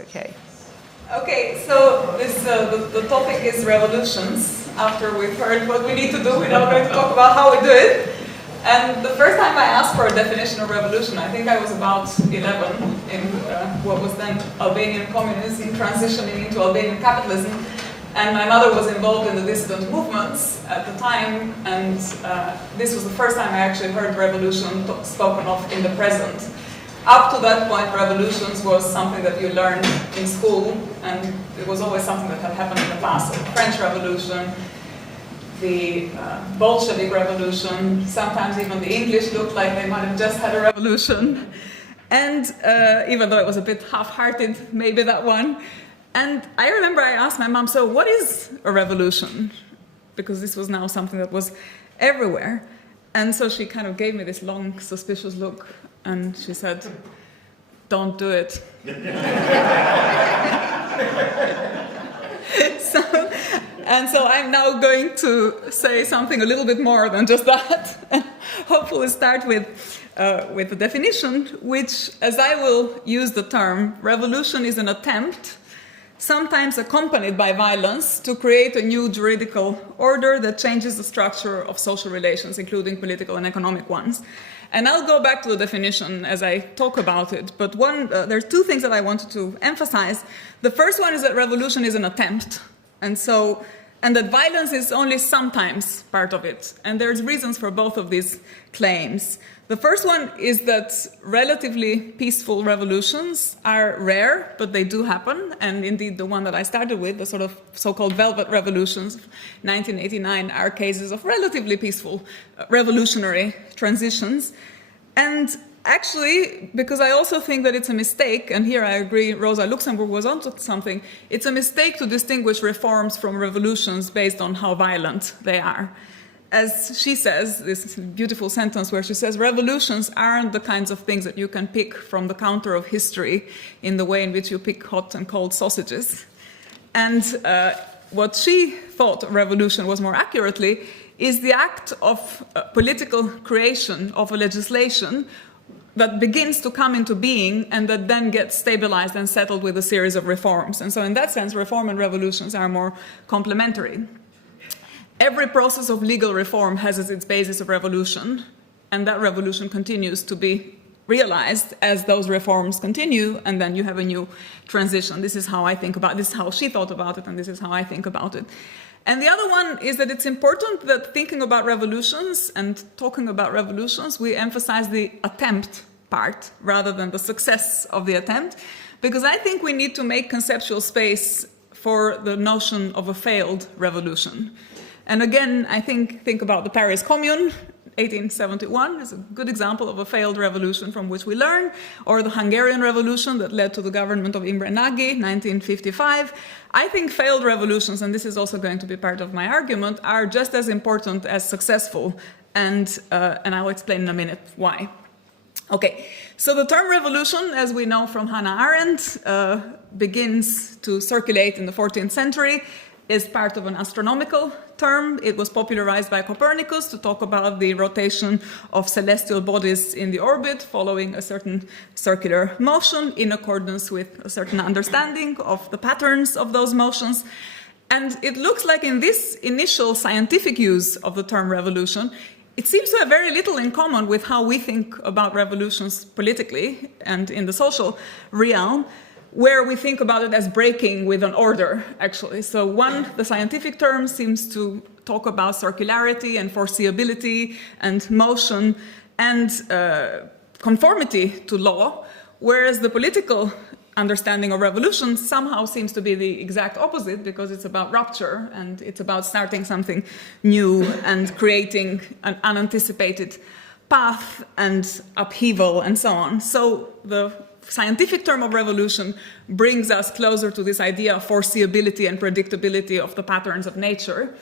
Okay. Okay, so this the topic is revolutions. After we've heard what we need to do, we're now going to talk about how we do it. And the first time I asked for a definition of revolution, I think I was about 11 in what was then Albanian communism, transitioning into Albanian capitalism. And my mother was involved in the dissident movements at the time, and this was the first time I actually heard revolution spoken of in the present. Up to that point, revolutions was something that you learned in school, and it was always something that had happened in the past. So the French Revolution, the Bolshevik Revolution, sometimes even the English looked like they might have just had a revolution. And even though it was a bit half-hearted, maybe that one. And I remember I asked my mom, so what is a revolution? Because this was now something that was everywhere. And so she kind of gave me this long, suspicious look. And she said, don't do it. So I'm now going to say something a little bit more than just that. And hopefully start with the definition, which, as I will use the term, revolution is an attempt, sometimes accompanied by violence, to create a new juridical order that changes the structure of social relations, including political and economic ones. And I'll go back to the definition as I talk about it, but there's two things that I wanted to emphasize. The first one is that revolution is an attempt, and that violence is only sometimes part of it. And there's reasons for both of these claims. The first one is that relatively peaceful revolutions are rare, but they do happen. And indeed, the one that I started with, the sort of so-called Velvet Revolutions, 1989, are cases of relatively peaceful revolutionary transitions. And actually, because I also think that it's a mistake, and here I agree, Rosa Luxemburg was onto something, it's a mistake to distinguish reforms from revolutions based on how violent they are. As she says, this beautiful sentence where she says, revolutions aren't the kinds of things that you can pick from the counter of history in the way in which you pick hot and cold sausages. And what she thought revolution was more accurately is the act of political creation of a legislation that begins to come into being and that then gets stabilized and settled with a series of reforms. And so in that sense, reform and revolutions are more complementary. Every process of legal reform has as its basis a revolution, and that revolution continues to be realized as those reforms continue, and then you have a new transition. This is how I think about it. This is how she thought about it, and this is how I think about it. And the other one is that it's important that thinking about revolutions and talking about revolutions, we emphasize the attempt part rather than the success of the attempt, because I think we need to make conceptual space for the notion of a failed revolution. And again, I think about the Paris Commune, 1871 is a good example of a failed revolution from which we learn, or the Hungarian Revolution that led to the government of Imre Nagy, 1955. I think failed revolutions, and this is also going to be part of my argument, are just as important as successful, and I'll explain in a minute why. Okay, so the term revolution, as we know from Hannah Arendt, begins to circulate in the 14th century, is part of an astronomical term. It was popularized by Copernicus to talk about the rotation of celestial bodies in the orbit following a certain circular motion in accordance with a certain understanding of the patterns of those motions. And it looks like in this initial scientific use of the term revolution, it seems to have very little in common with how we think about revolutions politically and in the social realm, where we think about it as breaking with an order, actually. So the scientific term seems to talk about circularity and foreseeability and motion and conformity to law, whereas the political understanding of revolution somehow seems to be the exact opposite, because it's about rupture and it's about starting something new and creating an unanticipated path and upheaval and so on. So the scientific term of revolution brings us closer to this idea of foreseeability and predictability of the patterns of nature.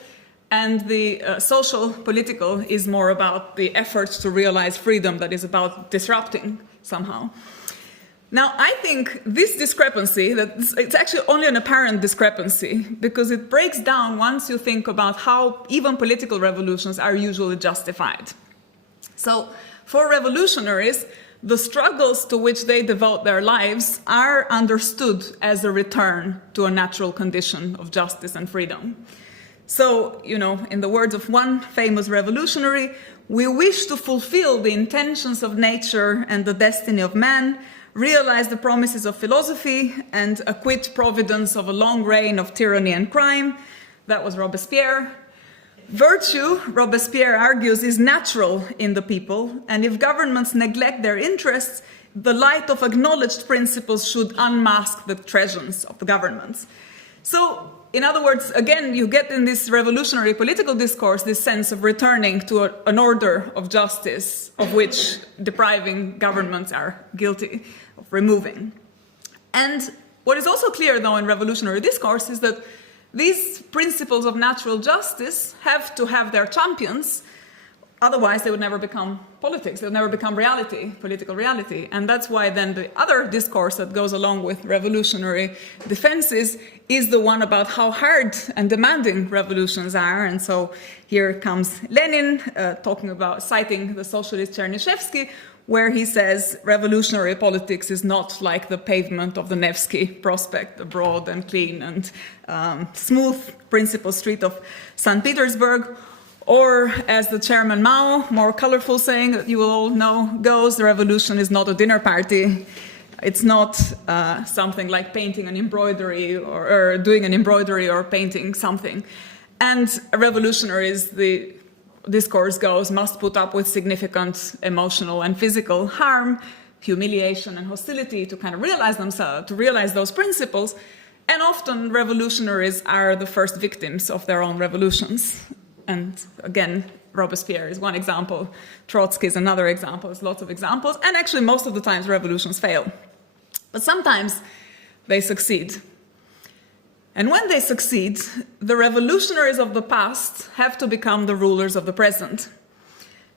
And the social political is more about the efforts to realize freedom, that is about disrupting somehow. Now, I think this discrepancy, that it's actually only an apparent discrepancy, because it breaks down once you think about how even political revolutions are usually justified. So, for revolutionaries, the struggles to which they devote their lives are understood as a return to a natural condition of justice and freedom. So, in the words of one famous revolutionary, we wish to fulfill the intentions of nature and the destiny of man, realize the promises of philosophy, and acquit providence of a long reign of tyranny and crime. That was Robespierre. Virtue, Robespierre argues, is natural in the people, and if governments neglect their interests, the light of acknowledged principles should unmask the treasons of the governments. So, in other words, again, you get in this revolutionary political discourse this sense of returning to an order of justice, of which depriving governments are guilty of removing. And what is also clear, though, in revolutionary discourse is that these principles of natural justice have to have their champions, otherwise they would never become politics, they would never become reality, political reality. And that's why then the other discourse that goes along with revolutionary defenses is the one about how hard and demanding revolutions are. And so here comes Lenin citing the socialist Chernyshevsky, where he says revolutionary politics is not like the pavement of the Nevsky Prospect, the broad and clean and smooth principal street of St. Petersburg, or as the chairman Mao, more colorful saying that you will all know goes, the revolution is not a dinner party. It's not something like painting an embroidery or doing an embroidery or painting something. And a revolutionary, as the discourse goes, must put up with significant emotional and physical harm, humiliation and hostility to kind of realize themselves, to realize those principles. And often revolutionaries are the first victims of their own revolutions. And again, Robespierre is one example, Trotsky is another example, there's lots of examples, and actually most of the times revolutions fail. But sometimes they succeed. And when they succeed, the revolutionaries of the past have to become the rulers of the present.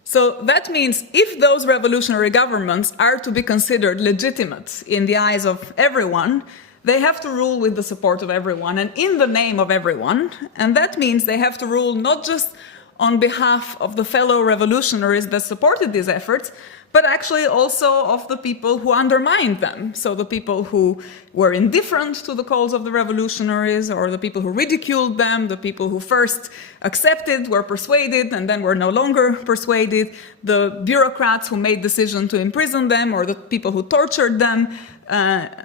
So that means if those revolutionary governments are to be considered legitimate in the eyes of everyone, they have to rule with the support of everyone and in the name of everyone. And that means they have to rule not just on behalf of the fellow revolutionaries that supported these efforts, but actually also of the people who undermined them. So the people who were indifferent to the calls of the revolutionaries, or the people who ridiculed them, the people who first accepted, were persuaded, and then were no longer persuaded, the bureaucrats who made decision to imprison them, or the people who tortured them,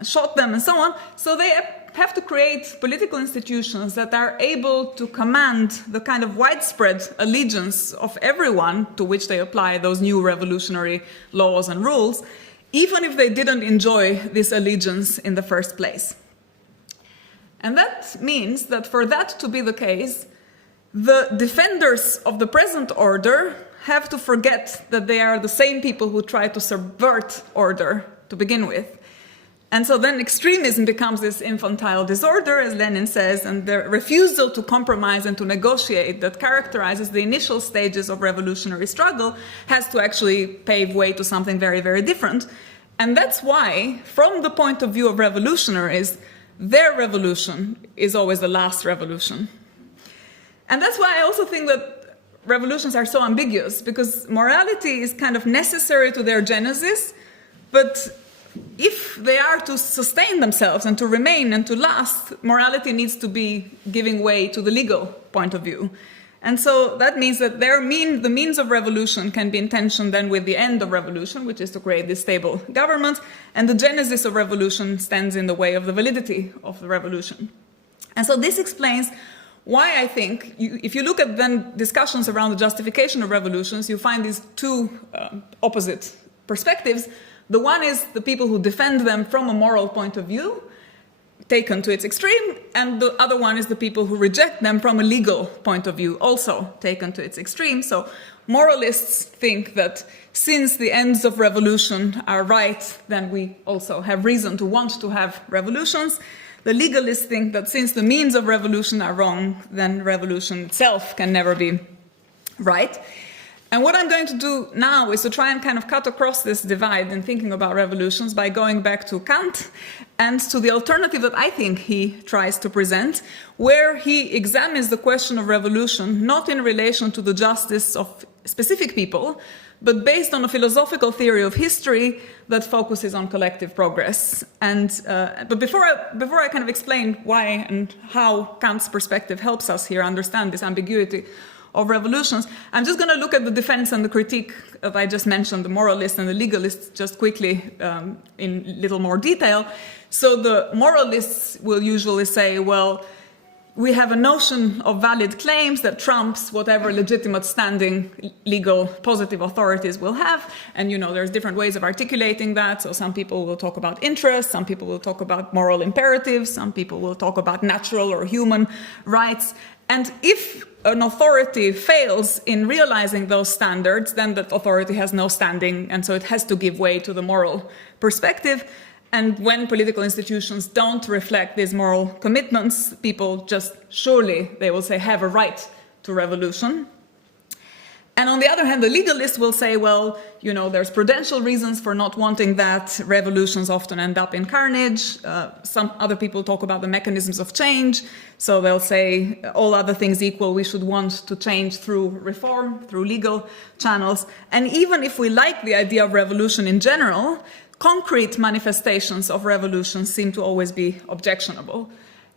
shot them, and so on. So they have to create political institutions that are able to command the kind of widespread allegiance of everyone to which they apply those new revolutionary laws and rules, even if they didn't enjoy this allegiance in the first place. And that means that for that to be the case, the defenders of the present order have to forget that they are the same people who try to subvert order to begin with. And so then extremism becomes this infantile disorder, as Lenin says, and the refusal to compromise and to negotiate that characterizes the initial stages of revolutionary struggle has to actually pave way to something very, very different. And that's why, from the point of view of revolutionaries, their revolution is always the last revolution. And that's why I also think that revolutions are so ambiguous, because morality is kind of necessary to their genesis, but if they are to sustain themselves and to remain and to last, morality needs to be giving way to the legal point of view. And so that means that the means of revolution can be in tension then with the end of revolution, which is to create this stable government, and the genesis of revolution stands in the way of the validity of the revolution. And so this explains why I think, if you look at then discussions around the justification of revolutions, you find these two opposite perspectives. The one is the people who defend them from a moral point of view, taken to its extreme, and the other one is the people who reject them from a legal point of view, also taken to its extreme. So moralists think that since the ends of revolution are right, then we also have reason to want to have revolutions. The legalists think that since the means of revolution are wrong, then revolution itself can never be right. And what I'm going to do now is to try and kind of cut across this divide in thinking about revolutions by going back to Kant and to the alternative that I think he tries to present, where he examines the question of revolution not in relation to the justice of specific people, but based on a philosophical theory of history that focuses on collective progress. But before I kind of explain why and how Kant's perspective helps us here understand this ambiguity of revolutions, I'm just going to look at the defense and the critique that I just mentioned, the moralist and the legalist, just quickly in little more detail. So the moralists will usually say, well, we have a notion of valid claims that trumps whatever legitimate standing legal positive authorities will have. And, there's different ways of articulating that. So some people will talk about interest, some people will talk about moral imperatives, some people will talk about natural or human rights. And if an authority fails in realizing those standards, then that authority has no standing, and so it has to give way to the moral perspective. And when political institutions don't reflect these moral commitments, people just surely, they will say, have a right to revolution. And on the other hand, the legalist will say, well, there's prudential reasons for not wanting that. Revolutions often end up in carnage. Some other people talk about the mechanisms of change. So they'll say, all other things equal, we should want to change through reform, through legal channels. And even if we like the idea of revolution in general, concrete manifestations of revolution seem to always be objectionable.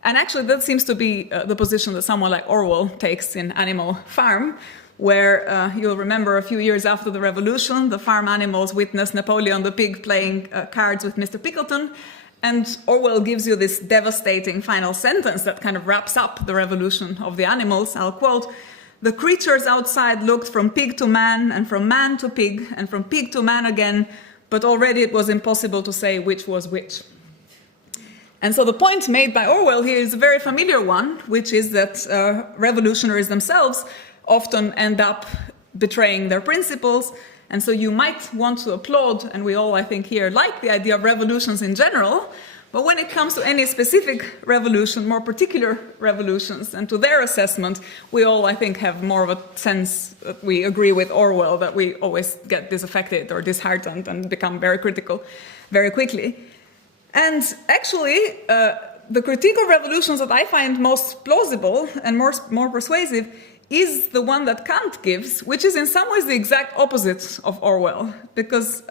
And actually, that seems to be the position that someone like Orwell takes in Animal Farm, where you'll remember a few years after the revolution, the farm animals witness Napoleon the pig playing cards with Mr. Pickleton. And Orwell gives you this devastating final sentence that kind of wraps up the revolution of the animals. I'll quote, "The creatures outside looked from pig to man, and from man to pig, and from pig to man again, but already it was impossible to say which was which." And so the point made by Orwell here is a very familiar one, which is that revolutionaries themselves often end up betraying their principles. And so you might want to applaud, and we all, I think, here like the idea of revolutions in general, but when it comes to any specific revolution, more particular revolutions, and to their assessment, we all, I think, have more of a sense that we agree with Orwell, that we always get disaffected or disheartened and become very critical very quickly. And actually, the critique of revolutions that I find most plausible and more persuasive is the one that Kant gives, which is in some ways the exact opposite of Orwell. Because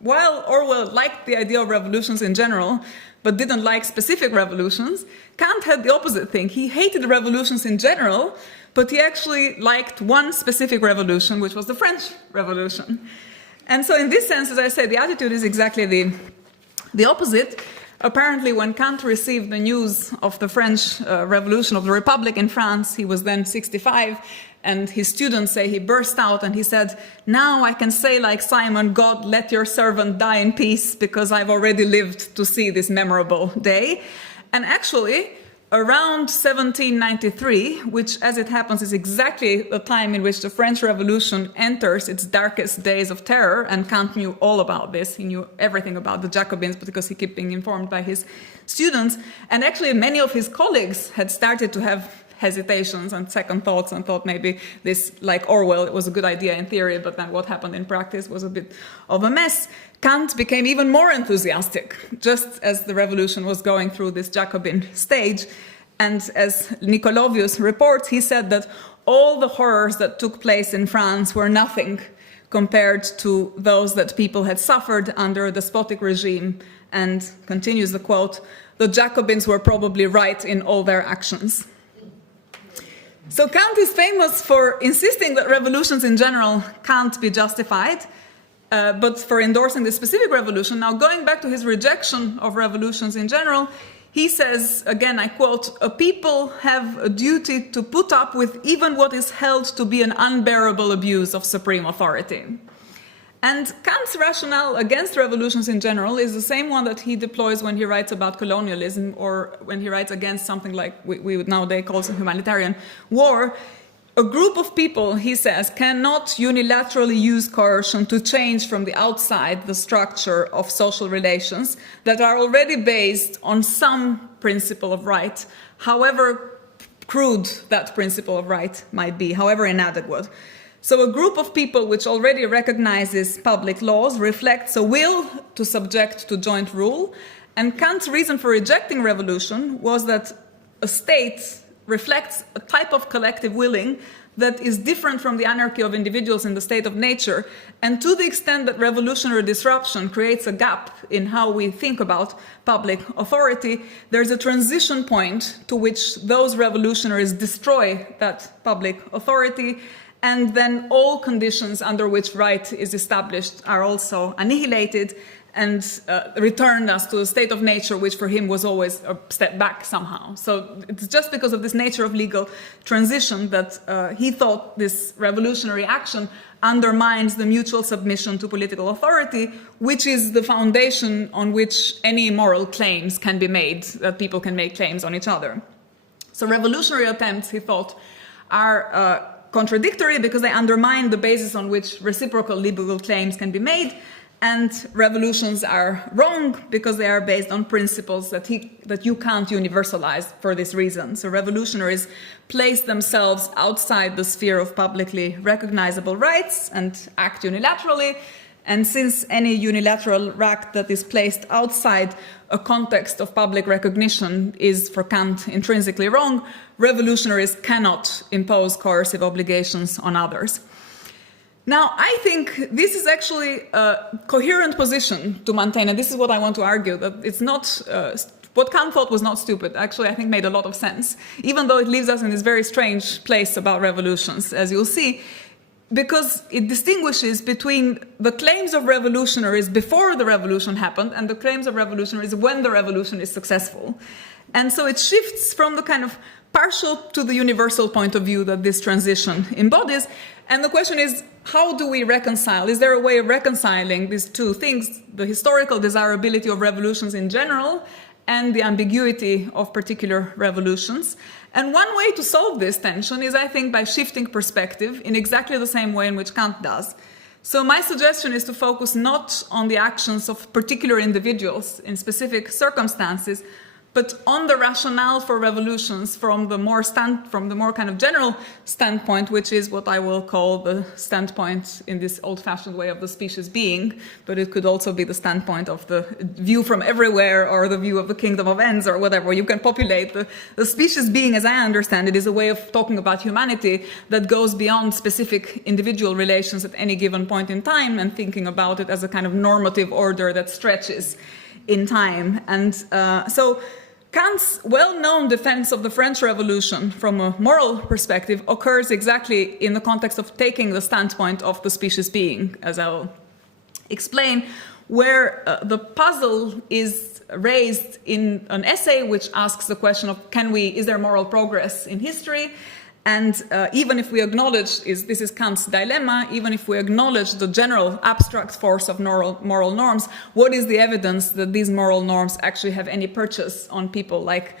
while Orwell liked the idea of revolutions in general, but didn't like specific revolutions, Kant had the opposite thing. He hated revolutions in general, but he actually liked one specific revolution, which was the French Revolution. And so in this sense, as I say, the attitude is exactly the opposite. Apparently, when Kant received the news of the French Revolution, of the Republic in France, he was then 65, and his students say he burst out and he said, "Now I can say like Simon, God, let your servant die in peace, because I've already lived to see this memorable day." And actually, around 1793, which, as it happens, is exactly the time in which the French Revolution enters its darkest days of terror, and Kant knew all about this. He knew everything about the Jacobins because he kept being informed by his students. And actually, many of his colleagues had started to have hesitations and second thoughts and thought maybe this, like Orwell, it was a good idea in theory, but then what happened in practice was a bit of a mess. Kant became even more enthusiastic, just as the revolution was going through this Jacobin stage. And as Nicolovius reports, he said that all the horrors that took place in France were nothing compared to those that people had suffered under a despotic regime. And continues the quote, "The Jacobins were probably right in all their actions." So Kant is famous for insisting that revolutions in general can't be justified, but for endorsing the specific revolution. Now, going back to his rejection of revolutions in general, he says, again, I quote, "A people have a duty to put up with even what is held to be an unbearable abuse of supreme authority." And Kant's rationale against revolutions in general is the same one that he deploys when he writes about colonialism, or when he writes against something like we would nowadays call humanitarian war. A group of people, he says, cannot unilaterally use coercion to change from the outside the structure of social relations that are already based on some principle of right, however crude that principle of right might be, however inadequate. So a group of people which already recognizes public laws reflects a will to subject to joint rule. And Kant's reason for rejecting revolution was that a state reflects a type of collective willing that is different from the anarchy of individuals in the state of nature. And to the extent that revolutionary disruption creates a gap in how we think about public authority, there's a transition point to which those revolutionaries destroy that public authority, and then all conditions under which right is established are also annihilated and returned us to a state of nature which for him was always a step back somehow. So it's just because of this nature of legal transition that he thought this revolutionary action undermines the mutual submission to political authority, which is the foundation on which any moral claims can be made, that people can make claims on each other. So revolutionary attempts, he thought, are contradictory because they undermine the basis on which reciprocal legal claims can be made, and revolutions are wrong because they are based on principles that you can't universalize for this reason. So revolutionaries place themselves outside the sphere of publicly recognizable rights and act unilaterally. And since any unilateral act that is placed outside a context of public recognition is, for Kant, intrinsically wrong, revolutionaries cannot impose coercive obligations on others. Now, I think this is actually a coherent position to maintain, and this is what I want to argue, that it's not, what Kant thought was not stupid, actually I think made a lot of sense, even though it leaves us in this very strange place about revolutions, as you'll see, because it distinguishes between the claims of revolutionaries before the revolution happened and the claims of revolutionaries when the revolution is successful. And so it shifts from the kind of partial to the universal point of view that this transition embodies. And the question is, how do we reconcile? Is there a way of reconciling these two things, the historical desirability of revolutions in general and the ambiguity of particular revolutions? And one way to solve this tension is, I think, by shifting perspective in exactly the same way in which Kant does. So my suggestion is to focus not on the actions of particular individuals in specific circumstances, but on the rationale for revolutions from the more kind of general standpoint, which is what I will call the standpoint in this old-fashioned way of the species being, but it could also be the standpoint of the view from everywhere or the view of the kingdom of ends or whatever. You can populate the species being, as I understand it, is a way of talking about humanity that goes beyond specific individual relations at any given point in time and thinking about it as a kind of normative order that stretches in time. And so Kant's well-known defense of the French Revolution from a moral perspective occurs exactly in the context of taking the standpoint of the species being, as I'll explain, where the puzzle is raised in an essay which asks the question of is there moral progress in history? And even if we acknowledge, this is Kant's dilemma, even if we acknowledge the general abstract force of moral norms, what is the evidence that these moral norms actually have any purchase on people like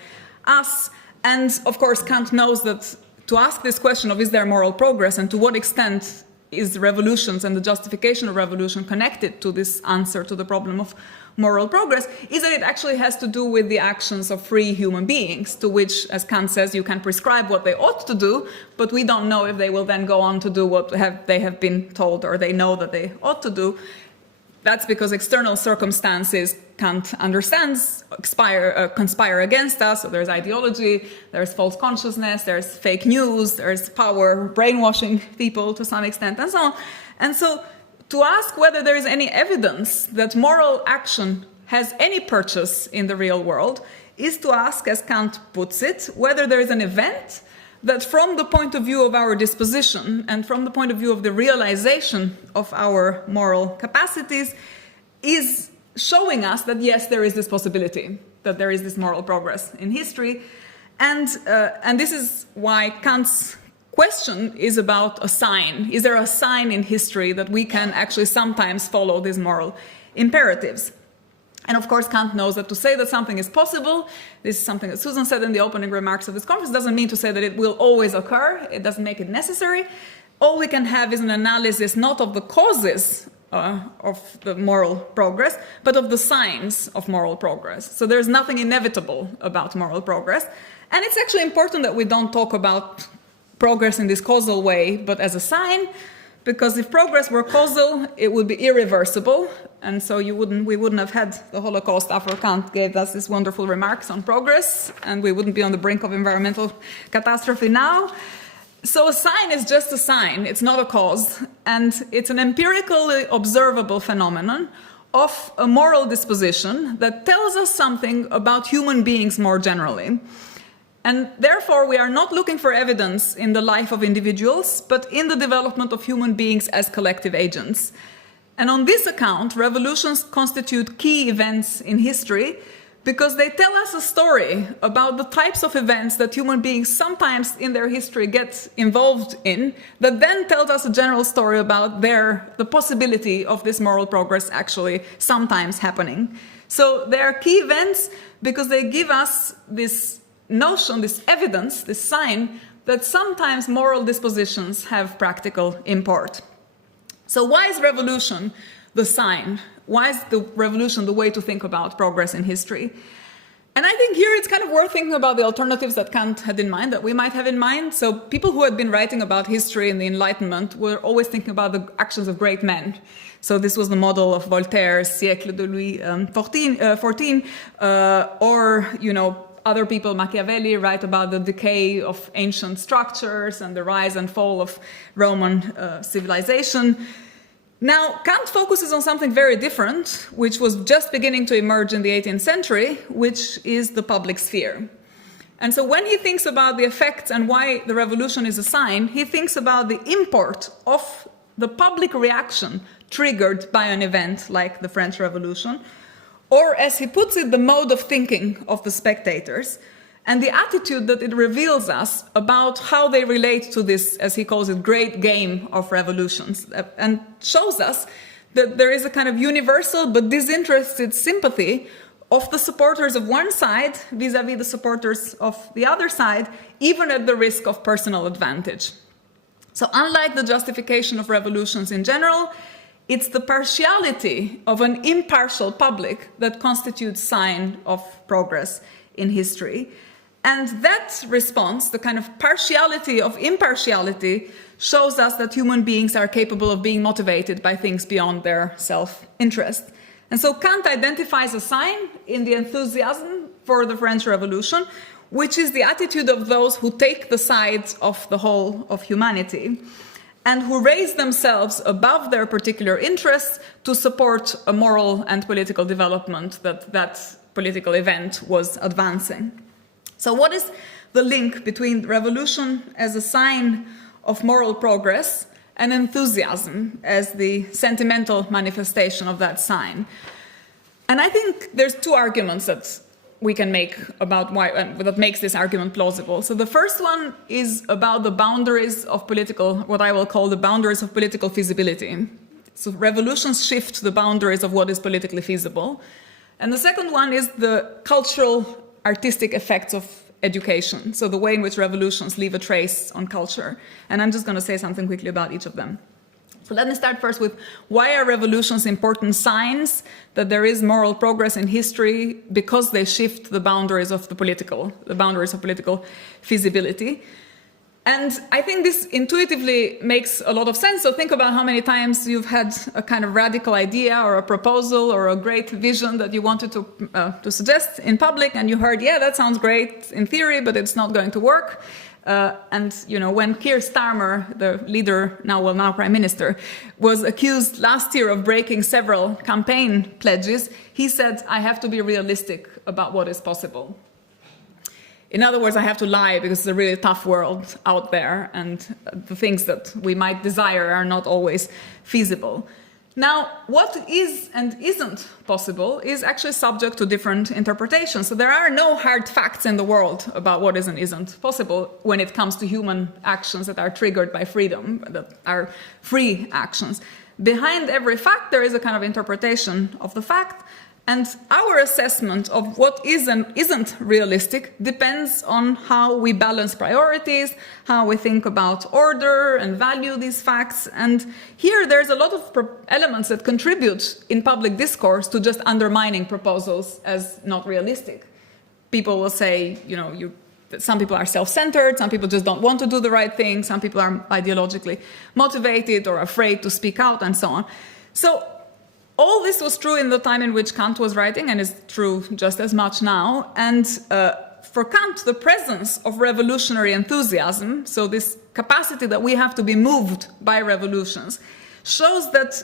us? And of course, Kant knows that to ask this question of is there moral progress and to what extent is revolutions and the justification of revolution connected to this answer to the problem of moral progress, is that it actually has to do with the actions of free human beings, to which, as Kant says, you can prescribe what they ought to do, but we don't know if they will then go on to do what they have been told or they know that they ought to do. That's because external circumstances, Kant understands, conspire against us. So there's ideology, there's false consciousness, there's fake news, there's power, brainwashing people to some extent, and so on. And so to ask whether there is any evidence that moral action has any purchase in the real world is to ask, as Kant puts it, whether there is an event that from the point of view of our disposition and from the point of view of the realization of our moral capacities is showing us that yes, there is this possibility, that there is this moral progress in history. And this is why Kant's question is about a sign. Is there a sign in history that we can actually sometimes follow these moral imperatives? And of course, Kant knows that to say that something is possible, this is something that Susan said in the opening remarks of this conference, doesn't mean to say that it will always occur. It doesn't make it necessary. All we can have is an analysis not of the causes of the moral progress, but of the signs of moral progress. So there's nothing inevitable about moral progress. And it's actually important that we don't talk about progress in this causal way, but as a sign, because if progress were causal, it would be irreversible, and so we wouldn't have had the Holocaust after Kant gave us these wonderful remarks on progress, and we wouldn't be on the brink of environmental catastrophe now. So a sign is just a sign, it's not a cause, and it's an empirically observable phenomenon of a moral disposition that tells us something about human beings more generally. And therefore, we are not looking for evidence in the life of individuals, but in the development of human beings as collective agents. And on this account, revolutions constitute key events in history because they tell us a story about the types of events that human beings sometimes in their history get involved in, that then tells us a general story about the possibility of this moral progress actually sometimes happening. So they are key events because they give us this notion, this evidence, this sign that sometimes moral dispositions have practical import. So why is revolution the sign? Why is the revolution the way to think about progress in history? And I think here it's kind of worth thinking about the alternatives that Kant had in mind, that we might have in mind. So people who had been writing about history and the Enlightenment were always thinking about the actions of great men. So this was the model of Voltaire's Siècle de Louis XIV, or, you know, other people, Machiavelli, write about the decay of ancient structures and the rise and fall of Roman civilization. Now, Kant focuses on something very different, which was just beginning to emerge in the 18th century, which is the public sphere. And so when he thinks about the effects and why the revolution is a sign, he thinks about the import of the public reaction triggered by an event like the French Revolution, or as he puts it, the mode of thinking of the spectators, and the attitude that it reveals us about how they relate to this, as he calls it, great game of revolutions, and shows us that there is a kind of universal but disinterested sympathy of the supporters of one side vis-à-vis the supporters of the other side, even at the risk of personal advantage. So unlike the justification of revolutions in general, it's the partiality of an impartial public that constitutes sign of progress in history. And that response, the kind of partiality of impartiality, shows us that human beings are capable of being motivated by things beyond their self-interest. And so Kant identifies a sign in the enthusiasm for the French Revolution, which is the attitude of those who take the side of the whole of humanity and who raise themselves above their particular interests to support a moral and political development that political event was advancing. So what is the link between revolution as a sign of moral progress and enthusiasm as the sentimental manifestation of that sign? And I think there's two arguments that we can make about why that makes this argument plausible. So the first one is about the boundaries of political, what I will call the boundaries of political feasibility. So revolutions shift the boundaries of what is politically feasible. And the second one is the cultural, artistic effects of education. So the way in which revolutions leave a trace on culture. And I'm just going to say something quickly about each of them. So let me start first with why are revolutions important signs that there is moral progress in history? Because they shift the boundaries of political feasibility. And I think this intuitively makes a lot of sense. So think about how many times you've had a kind of radical idea or a proposal or a great vision that you wanted to suggest in public, and you heard, yeah, that sounds great in theory, but it's not going to work. And you know, when Keir Starmer, the leader, now Prime Minister, was accused last year of breaking several campaign pledges, he said, I have to be realistic about what is possible. In other words, I have to lie because it's a really tough world out there and the things that we might desire are not always feasible. Now, what is and isn't possible is actually subject to different interpretations. So there are no hard facts in the world about what is and isn't possible when it comes to human actions that are triggered by freedom, that are free actions. Behind every fact, there is a kind of interpretation of the fact. And our assessment of what is and isn't realistic depends on how we balance priorities, how we think about order and value these facts. And here there's a lot of elements that contribute in public discourse to just undermining proposals as not realistic. People will say, you know, some people are self-centered, some people just don't want to do the right thing, some people are ideologically motivated or afraid to speak out, and so on. So all this was true in the time in which Kant was writing and is true just as much now. And for Kant, the presence of revolutionary enthusiasm, so this capacity that we have to be moved by revolutions, shows that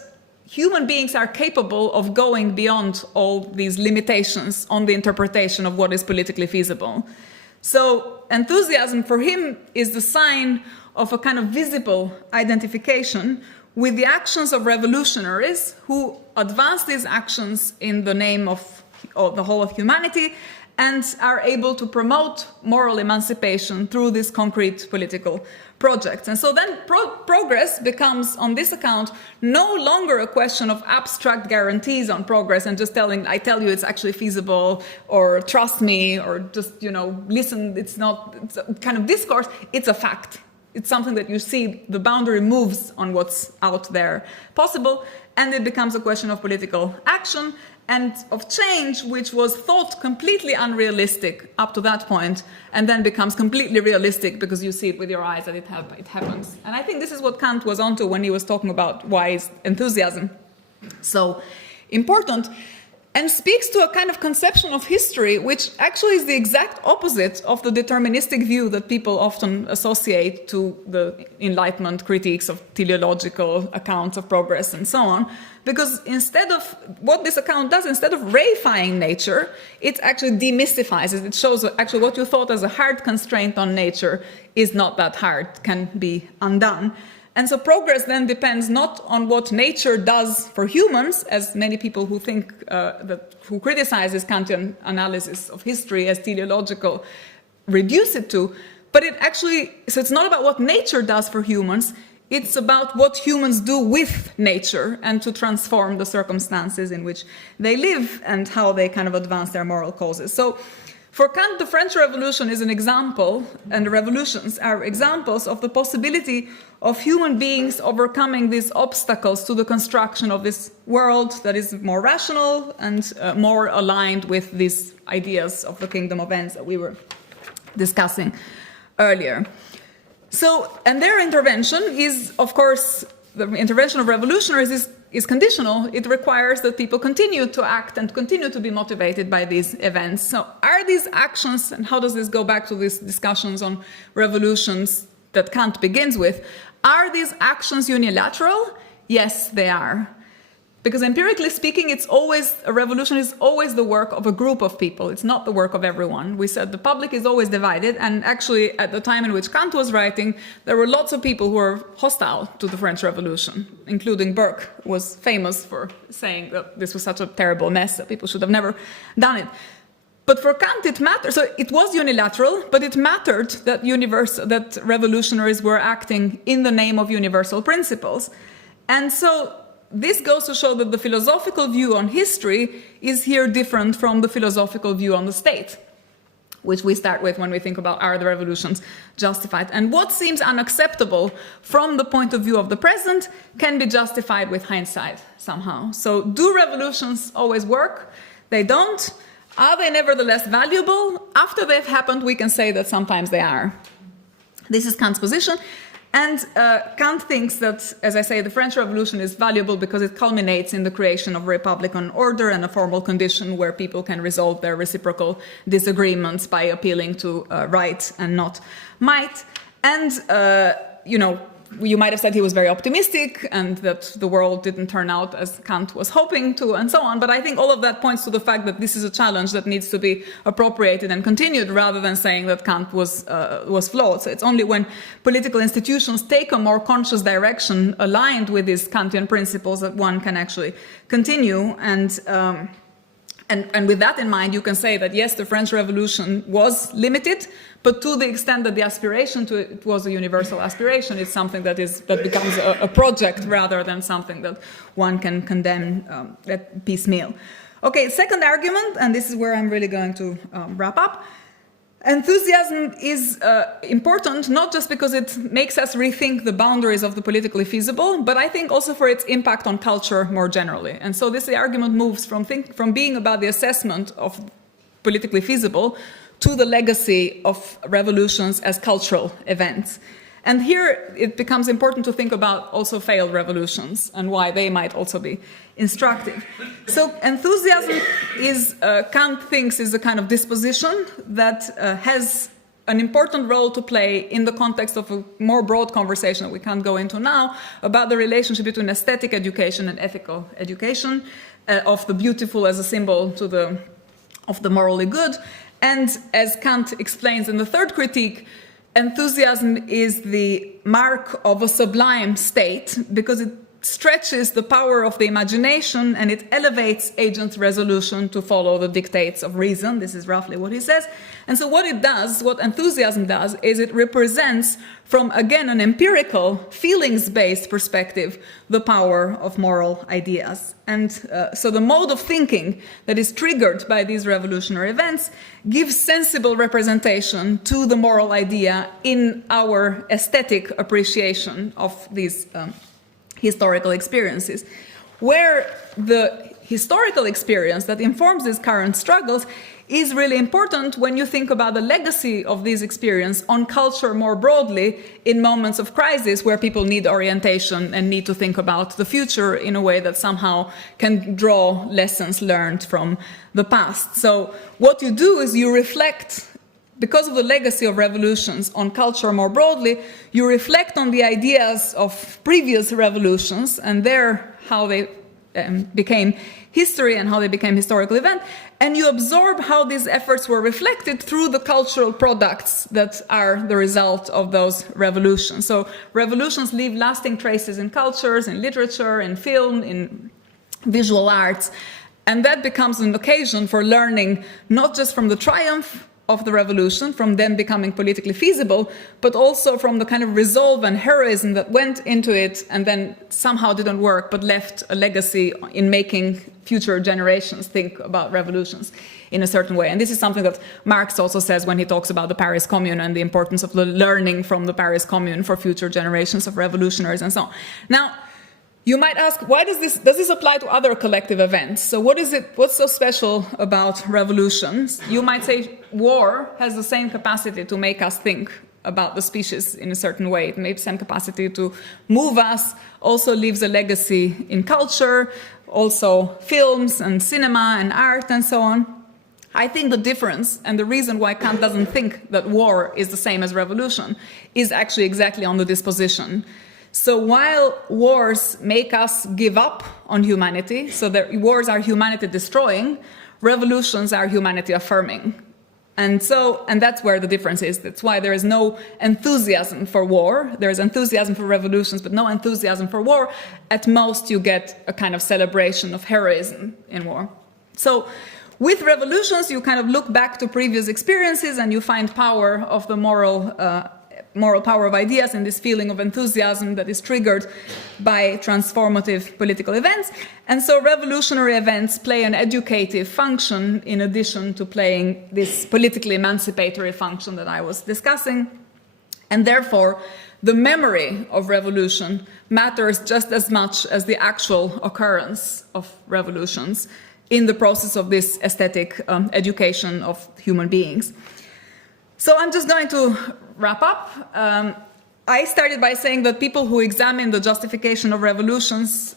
human beings are capable of going beyond all these limitations on the interpretation of what is politically feasible. So enthusiasm for him is the sign of a kind of visible identification with the actions of revolutionaries who advance these actions in the name of the whole of humanity and are able to promote moral emancipation through these concrete political projects. And so then progress becomes, on this account, no longer a question of abstract guarantees on progress and just I tell you it's actually feasible, or trust me, or just, listen, it's a kind of discourse, it's a fact. It's something that you see, the boundary moves on what's out there possible, and it becomes a question of political action and of change, which was thought completely unrealistic up to that point, and then becomes completely realistic because you see it with your eyes that it happens. And I think this is what Kant was onto when he was talking about why is enthusiasm so important, and speaks to a kind of conception of history which actually is the exact opposite of the deterministic view that people often associate to the Enlightenment critiques of teleological accounts of progress and so on. Because instead of what this account does, instead of reifying nature, it actually demystifies it. It shows actually what you thought as a hard constraint on nature is not that hard, can be undone. And so progress then depends not on what nature does for humans, as many people who think who criticize this Kantian analysis of history as teleological reduce it to, but so it's not about what nature does for humans, it's about what humans do with nature and to transform the circumstances in which they live and how they kind of advance their moral causes. So for Kant, the French Revolution is an example, and the revolutions are examples of the possibility of human beings overcoming these obstacles to the construction of this world that is more rational and more aligned with these ideas of the kingdom of ends that we were discussing earlier. So, and their intervention is, of course, the intervention of revolutionaries is conditional. It requires that people continue to act and continue to be motivated by these events. So are these actions, and how does this go back to these discussions on revolutions that Kant begins with, are these actions unilateral? Yes, they are. Because empirically speaking, a revolution is always the work of a group of people. It's not the work of everyone. We said the public is always divided, and actually at the time in which Kant was writing, there were lots of people who were hostile to the French Revolution, including Burke, who was famous for saying that this was such a terrible mess that people should have never done it. But for Kant, it mattered. So it was unilateral, but it mattered that revolutionaries were acting in the name of universal principles. And so this goes to show that the philosophical view on history is here different from the philosophical view on the state, which we start with when we think about are the revolutions justified. And what seems unacceptable from the point of view of the present can be justified with hindsight somehow. So do revolutions always work? They don't. Are they nevertheless valuable? After they've happened, we can say that sometimes they are. This is Kant's position. And Kant thinks that, as I say, the French Revolution is valuable because it culminates in the creation of a republican order and a formal condition where people can resolve their reciprocal disagreements by appealing to right and not might. And, you might have said he was very optimistic and that the world didn't turn out as Kant was hoping to, and so on. But I think all of that points to the fact that this is a challenge that needs to be appropriated and continued, rather than saying that Kant was flawed. So it's only when political institutions take a more conscious direction aligned with these Kantian principles that one can actually continue. And with that in mind, you can say that, yes, the French Revolution was limited, but to the extent that the aspiration to it was a universal aspiration, it's something that becomes a project rather than something that one can condemn at piecemeal. Okay, second argument, and this is where I'm really going to wrap up. Enthusiasm is important, not just because it makes us rethink the boundaries of the politically feasible, but I think also for its impact on culture more generally. And so the argument moves from being about the assessment of politically feasible to the legacy of revolutions as cultural events. And here it becomes important to think about also failed revolutions and why they might also be instructive. So enthusiasm is, Kant thinks, is a kind of disposition that has an important role to play in the context of a more broad conversation that we can't go into now about the relationship between aesthetic education and ethical education, of the beautiful as a symbol of the morally good. And as Kant explains in the third critique, enthusiasm is the mark of a sublime state because it stretches the power of the imagination and it elevates agent resolution to follow the dictates of reason. This is roughly what he says. And so what it does, what enthusiasm does, is it represents from, again, an empirical, feelings-based perspective, the power of moral ideas. And so the mode of thinking that is triggered by these revolutionary events gives sensible representation to the moral idea in our aesthetic appreciation of these historical experiences, where the historical experience that informs these current struggles is really important when you think about the legacy of these experiences on culture more broadly in moments of crisis where people need orientation and need to think about the future in a way that somehow can draw lessons learned from the past. So what you do is you reflect, because of the legacy of revolutions on culture more broadly, you reflect on the ideas of previous revolutions and how they became history and how they became historical event, and you absorb how these efforts were reflected through the cultural products that are the result of those revolutions. So revolutions leave lasting traces in cultures, in literature, in film, in visual arts, and that becomes an occasion for learning not just from the triumph of the revolution, from them becoming politically feasible, but also from the kind of resolve and heroism that went into it and then somehow didn't work, but left a legacy in making future generations think about revolutions in a certain way. And this is something that Marx also says when he talks about the Paris Commune and the importance of the learning from the Paris Commune for future generations of revolutionaries and so on. Now, you might ask, why does this apply to other collective events? So what's so special about revolutions? You might say war has the same capacity to make us think about the species in a certain way. It may have the same capacity to move us, also leaves a legacy in culture, also films and cinema and art and so on. I think the difference and the reason why Kant doesn't think that war is the same as revolution is actually exactly on the disposition. So while wars make us give up on humanity, so that wars are humanity destroying, revolutions are humanity affirming. And that's where the difference is. That's why there is no enthusiasm for war. There is enthusiasm for revolutions, but no enthusiasm for war. At most, you get a kind of celebration of heroism in war. So with revolutions, you kind of look back to previous experiences and you find power of the moral power of ideas and this feeling of enthusiasm that is triggered by transformative political events. And so revolutionary events play an educative function in addition to playing this politically emancipatory function that I was discussing. And therefore, the memory of revolution matters just as much as the actual occurrence of revolutions in the process of this aesthetic education of human beings. So I'm just going to wrap up. I started by saying that people who examine the justification of revolutions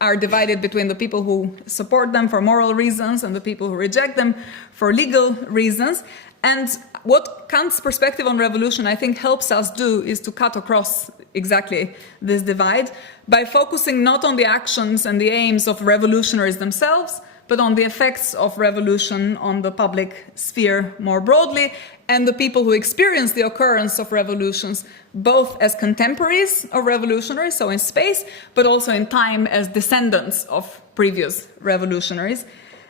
are divided between the people who support them for moral reasons and the people who reject them for legal reasons. And what Kant's perspective on revolution, I think, helps us do is to cut across exactly this divide by focusing not on the actions and the aims of revolutionaries themselves, but on the effects of revolution on the public sphere more broadly, and the people who experience the occurrence of revolutions, both as contemporaries of revolutionaries, so in space, but also in time as descendants of previous revolutionaries.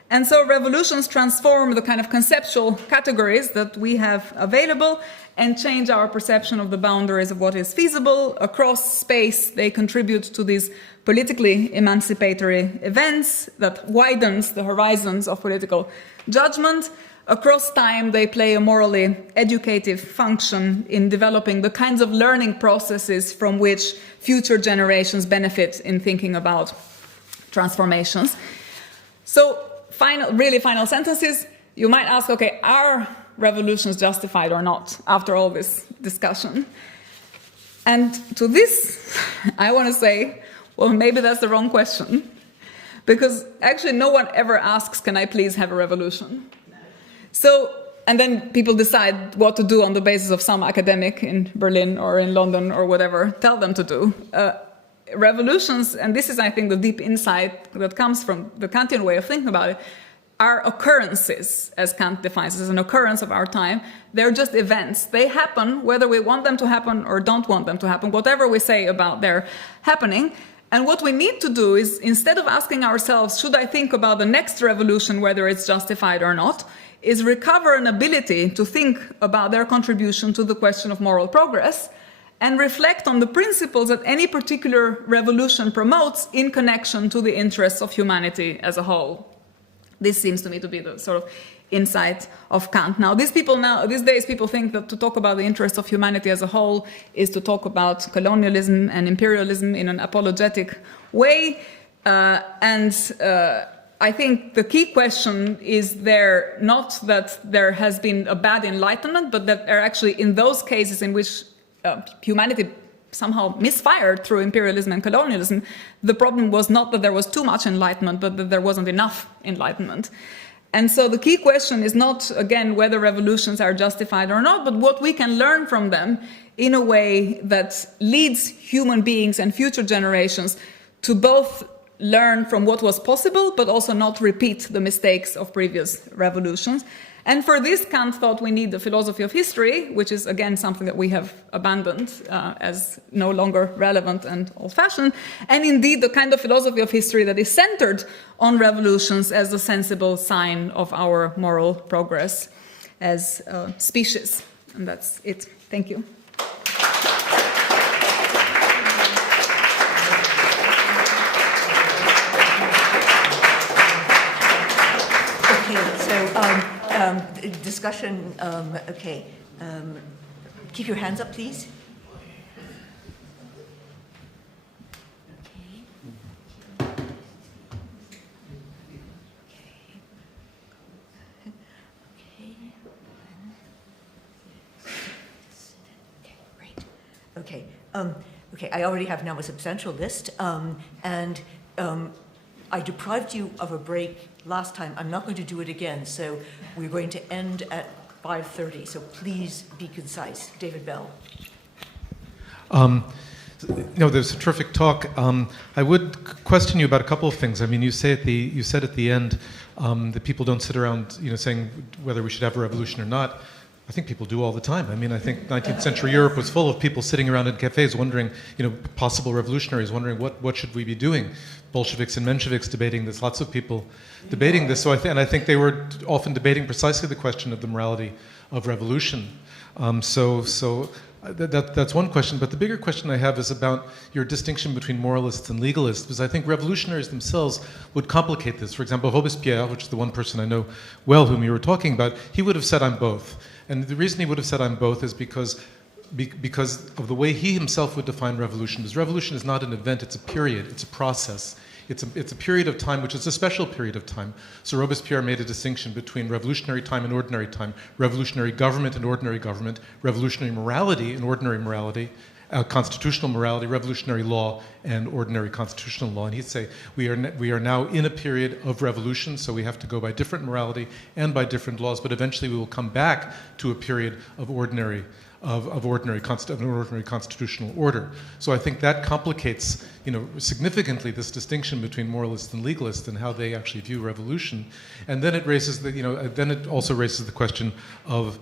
And so revolutions transform the kind of conceptual categories that we have available and change our perception of the boundaries of what is feasible. Across space, they contribute to these politically emancipatory events that widens the horizons of political judgment. Across time, they play a morally educative function in developing the kinds of learning processes from which future generations benefit in thinking about transformations. So, final sentences. You might ask, okay, are revolutions justified or not after all this discussion? And to this, I want to say, well, maybe that's the wrong question. Because actually no one ever asks, can I please have a revolution? So, and then people decide what to do on the basis of some academic in Berlin or in London or whatever tell them to do. Revolutions, and this is, I think, the deep insight that comes from the Kantian way of thinking about it, are occurrences, as Kant defines as an occurrence of our time. They're just events. They happen whether we want them to happen or don't want them to happen, whatever we say about their happening. And what we need to do is, instead of asking ourselves, should I think about the next revolution, whether it's justified or not, is recover an ability to think about their contribution to the question of moral progress and reflect on the principles that any particular revolution promotes in connection to the interests of humanity as a whole. This seems to me to be the sort of insight of Kant. Now, these days, people think that to talk about the interests of humanity as a whole is to talk about colonialism and imperialism in an apologetic way. I think the key question is there not that there has been a bad enlightenment, but that there are actually, in those cases in which humanity somehow misfired through imperialism and colonialism, the problem was not that there was too much enlightenment, but that there wasn't enough enlightenment. And so the key question is not, again, whether revolutions are justified or not, but what we can learn from them in a way that leads human beings and future generations to both learn from what was possible, but also not repeat the mistakes of previous revolutions. And for this, Kant thought we need the philosophy of history, which is, again, something that we have abandoned as no longer relevant and old-fashioned, and indeed the kind of philosophy of history that is centered on revolutions as a sensible sign of our moral progress as a species. And that's it. Thank you. Discussion, okay. Keep your hands up, please. Okay. Okay, I already have now a substantial list, and I deprived you of a break last time. I'm not going to do it again, so we're going to end at 5:30, so please be concise. David Bell. There's a terrific talk. I would question you about a couple of things. I mean, you said at the end that people don't sit around, saying whether we should have a revolution or not. I think people do all the time. I mean, I think 19th century Europe was full of people sitting around in cafes wondering, possible revolutionaries wondering what should we be doing. Bolsheviks and Mensheviks debating this, lots of people debating this. So I think they were often debating precisely the question of the morality of revolution. That's one question, but the bigger question I have is about your distinction between moralists and legalists, because I think revolutionaries themselves would complicate this. For example, Robespierre, which is the one person I know well whom you were talking about, he would have said I'm both. And the reason he would have said I'm both is because of the way he himself would define revolution. Because revolution is not an event, it's a period, it's a process. It's a period of time which is a special period of time. So Robespierre made a distinction between revolutionary time and ordinary time, revolutionary government and ordinary government, revolutionary morality and ordinary morality, constitutional morality, revolutionary law, and ordinary constitutional law. And he'd say, we are now in a period of revolution, so we have to go by different morality and by different laws, but eventually we will come back to a period of ordinary constitutional order. So I think that complicates, significantly this distinction between moralists and legalists and how they actually view revolution. And then it raises it also raises the question of,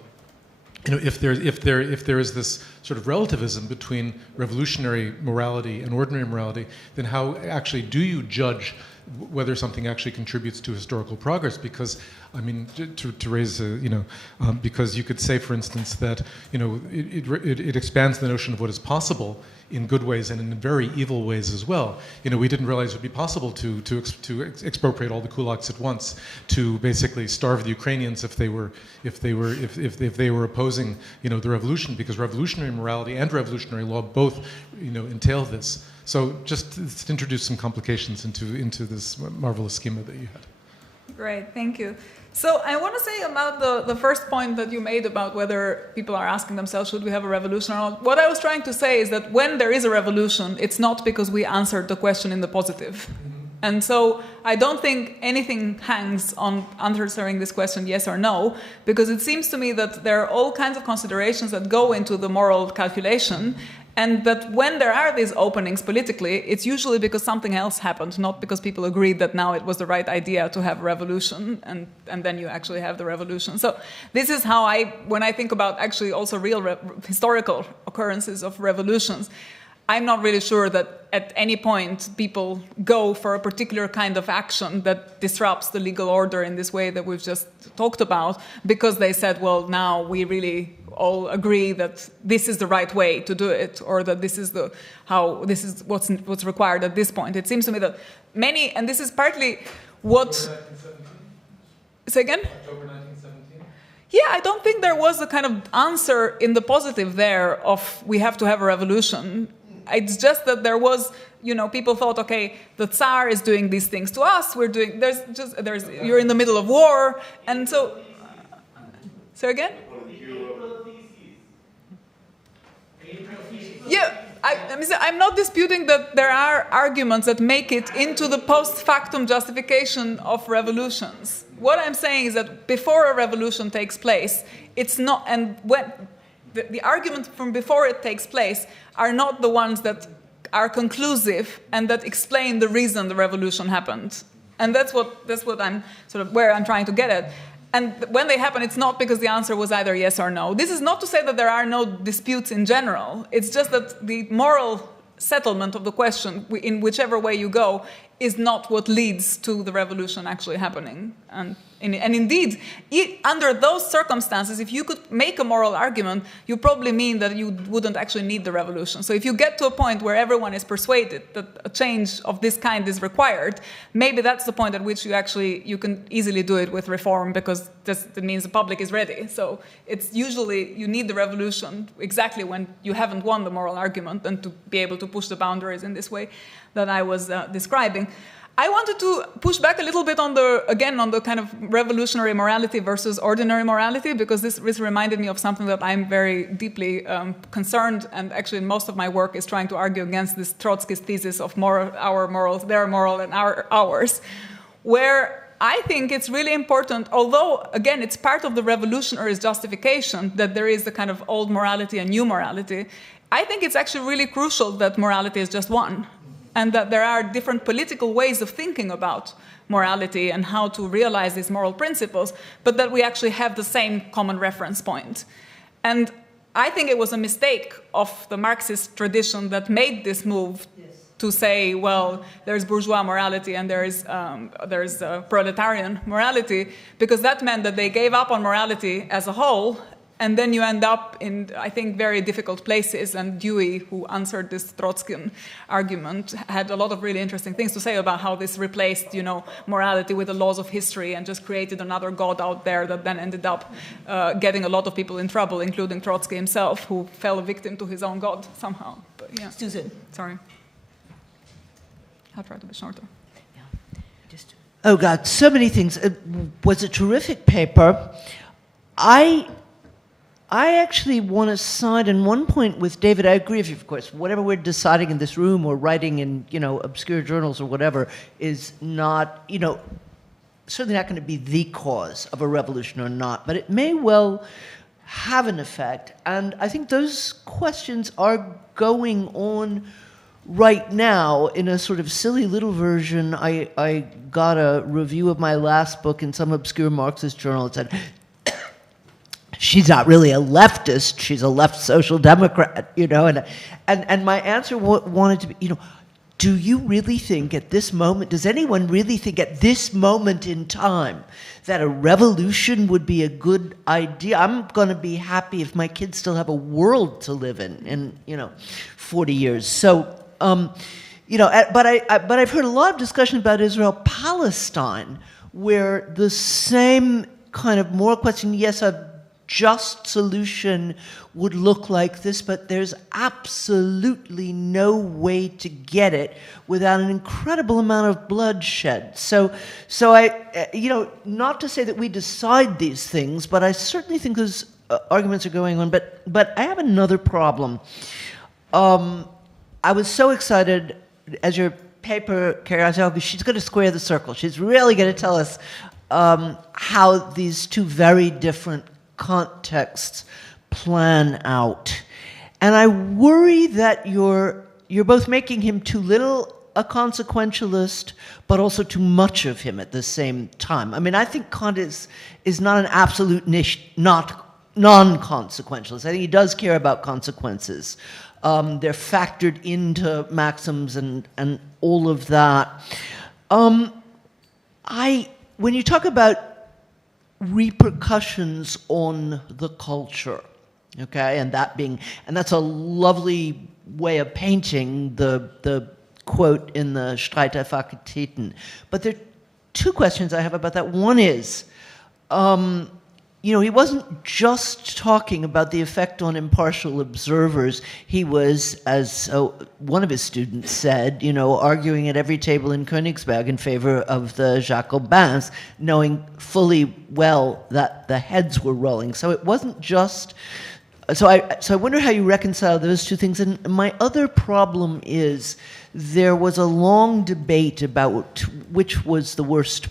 if there is this sort of relativism between revolutionary morality and ordinary morality, then how actually do you judge whether something actually contributes to historical progress? Because, I mean, to raise, because you could say, for instance, that it expands the notion of what is possible in good ways and in very evil ways as well. We didn't realize it would be possible to expropriate all the kulaks at once, to basically starve the Ukrainians if they were opposing the revolution, because revolutionary morality and revolutionary law both entail this. So just to introduce some complications into this marvelous schema that you had. Great, thank you. So I want to say about the first point that you made about whether people are asking themselves, should we have a revolution or not? What I was trying to say is that when there is a revolution, it's not because we answered the question in the positive. And so I don't think anything hangs on answering this question yes or no, because it seems to me that there are all kinds of considerations that go into the moral calculation, and that when there are these openings politically, it's usually because something else happened, not because people agreed that now it was the right idea to have a revolution, and then you actually have the revolution. So this is how when I think about actually also real historical occurrences of revolutions, I'm not really sure that at any point people go for a particular kind of action that disrupts the legal order in this way that we've just talked about, because they said, well, now we really all agree that this is the right way to do it, or that this is what's required at this point. It seems to me that many, and this is partly what... Say again? October 1917? Yeah, I don't think there was a kind of answer in the positive there of we have to have a revolution. It's just that there was, people thought, okay, the Tsar is doing these things to us. You're in the middle of war, and so. Say again? Yeah, I'm not disputing that there are arguments that make it into the post factum justification of revolutions. What I'm saying is that before a revolution takes place, it's not, and when. The arguments from before it takes place are not the ones that are conclusive and that explain the reason the revolution happened. And that's what I'm sort of where I'm trying to get at. And when they happen, it's not because the answer was either yes or no. This is not to say that there are no disputes in general. It's just that the moral settlement of the question, in whichever way you go, is not what leads to the revolution actually happening. And indeed, under those circumstances, if you could make a moral argument, you probably mean that you wouldn't actually need the revolution. So if you get to a point where everyone is persuaded that a change of this kind is required, maybe that's the point at which you can easily do it with reform, because that means the public is ready. So it's usually you need the revolution exactly when you haven't won the moral argument, and to be able to push the boundaries in this way that I was describing. I wanted to push back a little bit on the kind of revolutionary morality versus ordinary morality, because this reminded me of something that I'm very deeply concerned, and actually most of my work is trying to argue against this Trotsky's thesis of our morals, their moral, and ours, where I think it's really important, although, again, it's part of the revolutionary's justification that there is the kind of old morality and new morality. I think it's actually really crucial that morality is just one, and that there are different political ways of thinking about morality and how to realize these moral principles, but that we actually have the same common reference point. And I think it was a mistake of the Marxist tradition that made this move to say, well, there's bourgeois morality and there's proletarian morality, because that meant that they gave up on morality as a whole. And then you end up in, I think, very difficult places. And Dewey, who answered this Trotskyan argument, had a lot of really interesting things to say about how this replaced, morality with the laws of history and just created another god out there that then ended up getting a lot of people in trouble, including Trotsky himself, who fell a victim to his own god somehow. But, yeah. Susan. Sorry. I'll try to be shorter. Yeah. Oh, God, so many things. It was a terrific paper. I actually want to side in one point with David. I agree with you, of course. Whatever we're deciding in this room or writing in, obscure journals or whatever is not, certainly not going to be the cause of a revolution or not, but it may well have an effect. And I think those questions are going on right now. In a sort of silly little version, I got a review of my last book in some obscure Marxist journal. It said, she's not really a leftist, she's a left social democrat, and my answer wanted to be, do you really think at this moment, does anyone really think at this moment in time that a revolution would be a good idea? I'm going to be happy if my kids still have a world to live in 40 years. So, but I've heard a lot of discussion about Israel-Palestine, where the same kind of moral question, yes, I've just solution would look like this, but there's absolutely no way to get it without an incredible amount of bloodshed. So I, not to say that we decide these things, but I certainly think those arguments are going on. But I have another problem. I was so excited as your paper, Carrie, she's going to square the circle. She's really going to tell us how these two very different contexts plan out. And I worry that you're both making him too little a consequentialist, but also too much of him at the same time. I mean, I think Kant is not an absolute non-consequentialist. I think he does care about consequences. They're factored into maxims and all of that. When you talk about repercussions on the culture, okay, and that's a lovely way of painting the quote in the Streit der Fakultäten. But there are two questions I have about that. One is, he wasn't just talking about the effect on impartial observers. He was, as one of his students said, arguing at every table in Königsberg in favor of the Jacobins, knowing fully well that the heads were rolling. So it wasn't just... So I wonder how you reconcile those two things. And my other problem is there was a long debate about which was the worst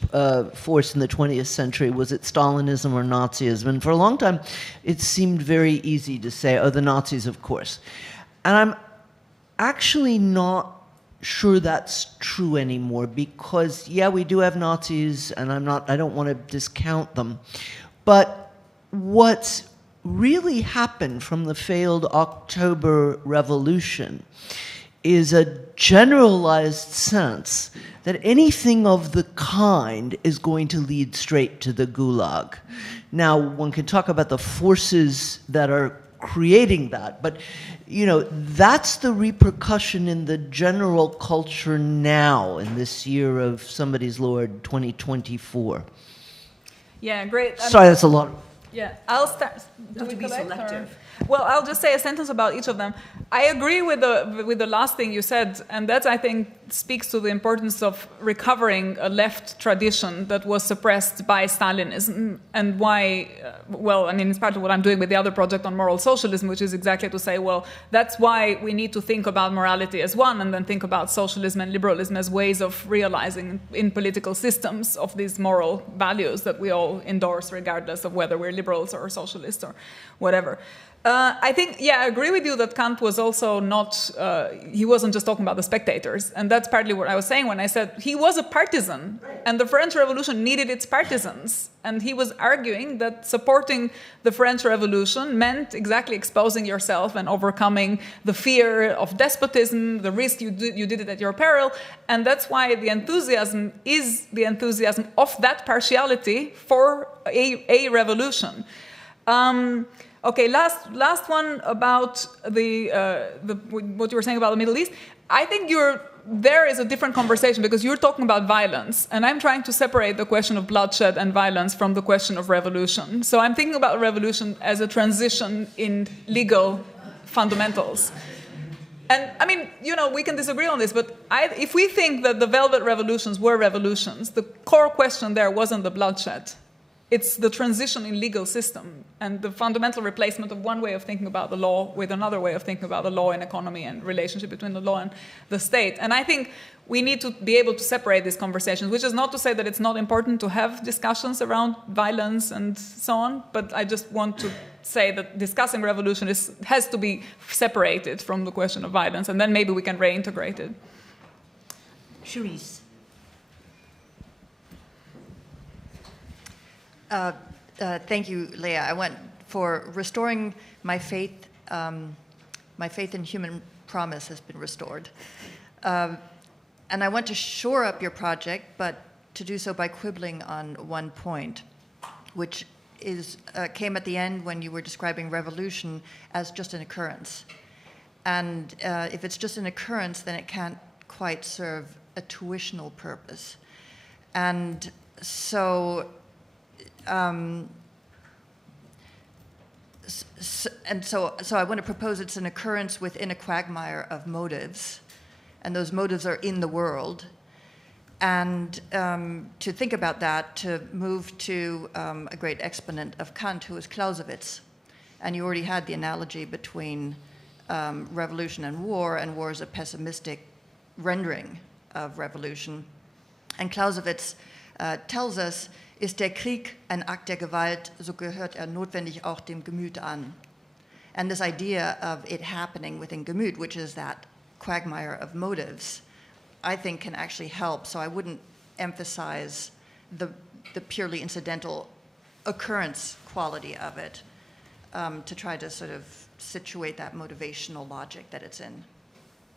force in the 20th century. Was it Stalinism or Nazism? And for a long time, it seemed very easy to say, the Nazis, of course. And I'm actually not sure that's true anymore because, yeah, we do have Nazis, and I don't want to discount them. But what's really happened from the failed October Revolution is a generalized sense that anything of the kind is going to lead straight to the Gulag. Now, one can talk about the forces that are creating that, but that's the repercussion in the general culture now in this year of somebody's Lord 2024. Yeah, great. Sorry, that's a lot. Yeah, I'll start. Not to be selective. Well, I'll just say a sentence about each of them. I agree with the last thing you said, and that, I think, speaks to the importance of recovering a left tradition that was suppressed by Stalinism, and why, it's part of what I'm doing with the other project on moral socialism, which is exactly to say, that's why we need to think about morality as one, and then think about socialism and liberalism as ways of realizing in political systems of these moral values that we all endorse, regardless of whether we're liberals or socialists or whatever. I think, I agree with you that Kant was also not, he wasn't just talking about the spectators. And that's partly what I was saying when I said he was a partisan. And the French Revolution needed its partisans. And he was arguing that supporting the French Revolution meant exactly exposing yourself and overcoming the fear of despotism, the risk you did it at your peril. And that's why the enthusiasm is the enthusiasm of that partiality for a revolution. Okay, last one about what you were saying about the Middle East. I think there is a different conversation because you're talking about violence, and I'm trying to separate the question of bloodshed and violence from the question of revolution. So I'm thinking about revolution as a transition in legal fundamentals. And we can disagree on this, but if we think that the Velvet Revolutions were revolutions, the core question there wasn't the bloodshed. It's the transition in legal system and the fundamental replacement of one way of thinking about the law with another way of thinking about the law and economy and relationship between the law and the state. And I think we need to be able to separate these conversations, which is not to say that it's not important to have discussions around violence and so on, but I just want to say that discussing revolution has to be separated from the question of violence, and then maybe we can reintegrate it. Charisse. Thank you, Lea. I went for restoring my faith. My faith in human promise has been restored. And I want to shore up your project, but to do so by quibbling on one point, which came at the end when you were describing revolution as just an occurrence. And if it's just an occurrence, then it can't quite serve a tuitional purpose. And so so I want to propose it's an occurrence within a quagmire of motives, and those motives are in the world. And to think about that, to move to a great exponent of Kant, who is Clausewitz. And you already had the analogy between revolution and war is a pessimistic rendering of revolution. And Clausewitz tells us, ist der Krieg ein Akt der Gewalt, so gehört notwendig auch dem Gemüt an. And this idea of it happening within Gemüt, which is that quagmire of motives, I think can actually help. So I wouldn't emphasize the purely incidental occurrence quality of it, to try to sort of situate that motivational logic that it's in.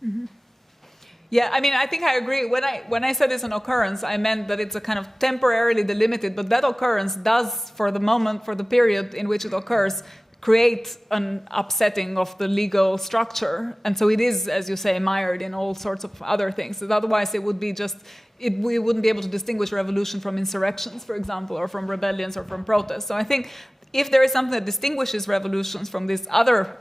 Mm-hmm. Yeah, I mean, I think I agree. When I said it's an occurrence, I meant that it's a kind of temporarily delimited, but that occurrence does, for the moment, for the period in which it occurs, create an upsetting of the legal structure. And so it is, as you say, mired in all sorts of other things. Otherwise, it would be just, we wouldn't be able to distinguish revolution from insurrections, for example, or from rebellions or from protests. So I think if there is something that distinguishes revolutions from these other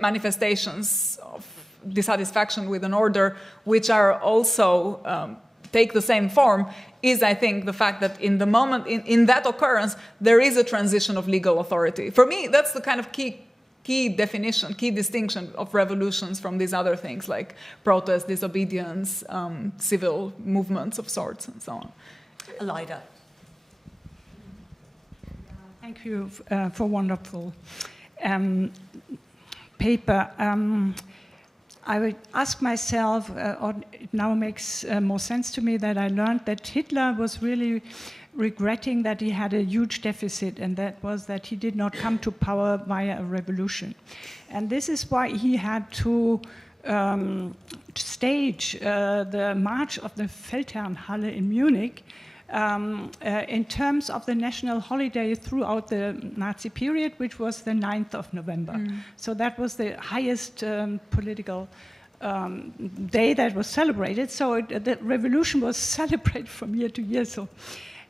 manifestations of dissatisfaction with an order, which are also take the same form, is, I think, the fact that in the moment, in that occurrence, there is a transition of legal authority. For me, that's the kind of key definition, key distinction of revolutions from these other things like protest, disobedience, civil movements of sorts, and so on. Elida. Thank you for wonderful paper. I would ask myself, or it now makes more sense to me that I learned that Hitler was really regretting that he had a huge deficit, and that was that he did not come to power via a revolution. And this is why he had to stage the march of the Feldherrnhalle in Munich in terms of the national holiday throughout the Nazi period, which was the 9th of November. Mm. So that was the highest political day that was celebrated. So the revolution was celebrated from year to year. So,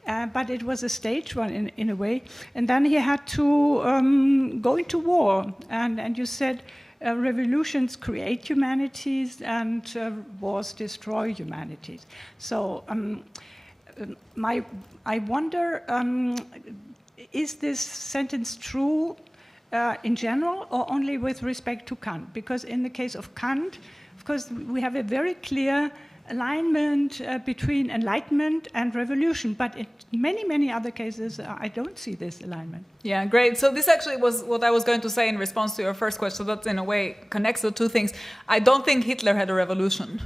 but it was a staged one in a way. And then he had to go into war. And you said revolutions create humanities and wars destroy humanities. So I wonder, is this sentence true in general or only with respect to Kant? Because in the case of Kant, of course, we have a very clear alignment between enlightenment and revolution, but in many, many other cases, I don't see this alignment. Yeah, great. So this actually was what I was going to say in response to your first question. So that, in a way, connects the two things. I don't think Hitler had a revolution.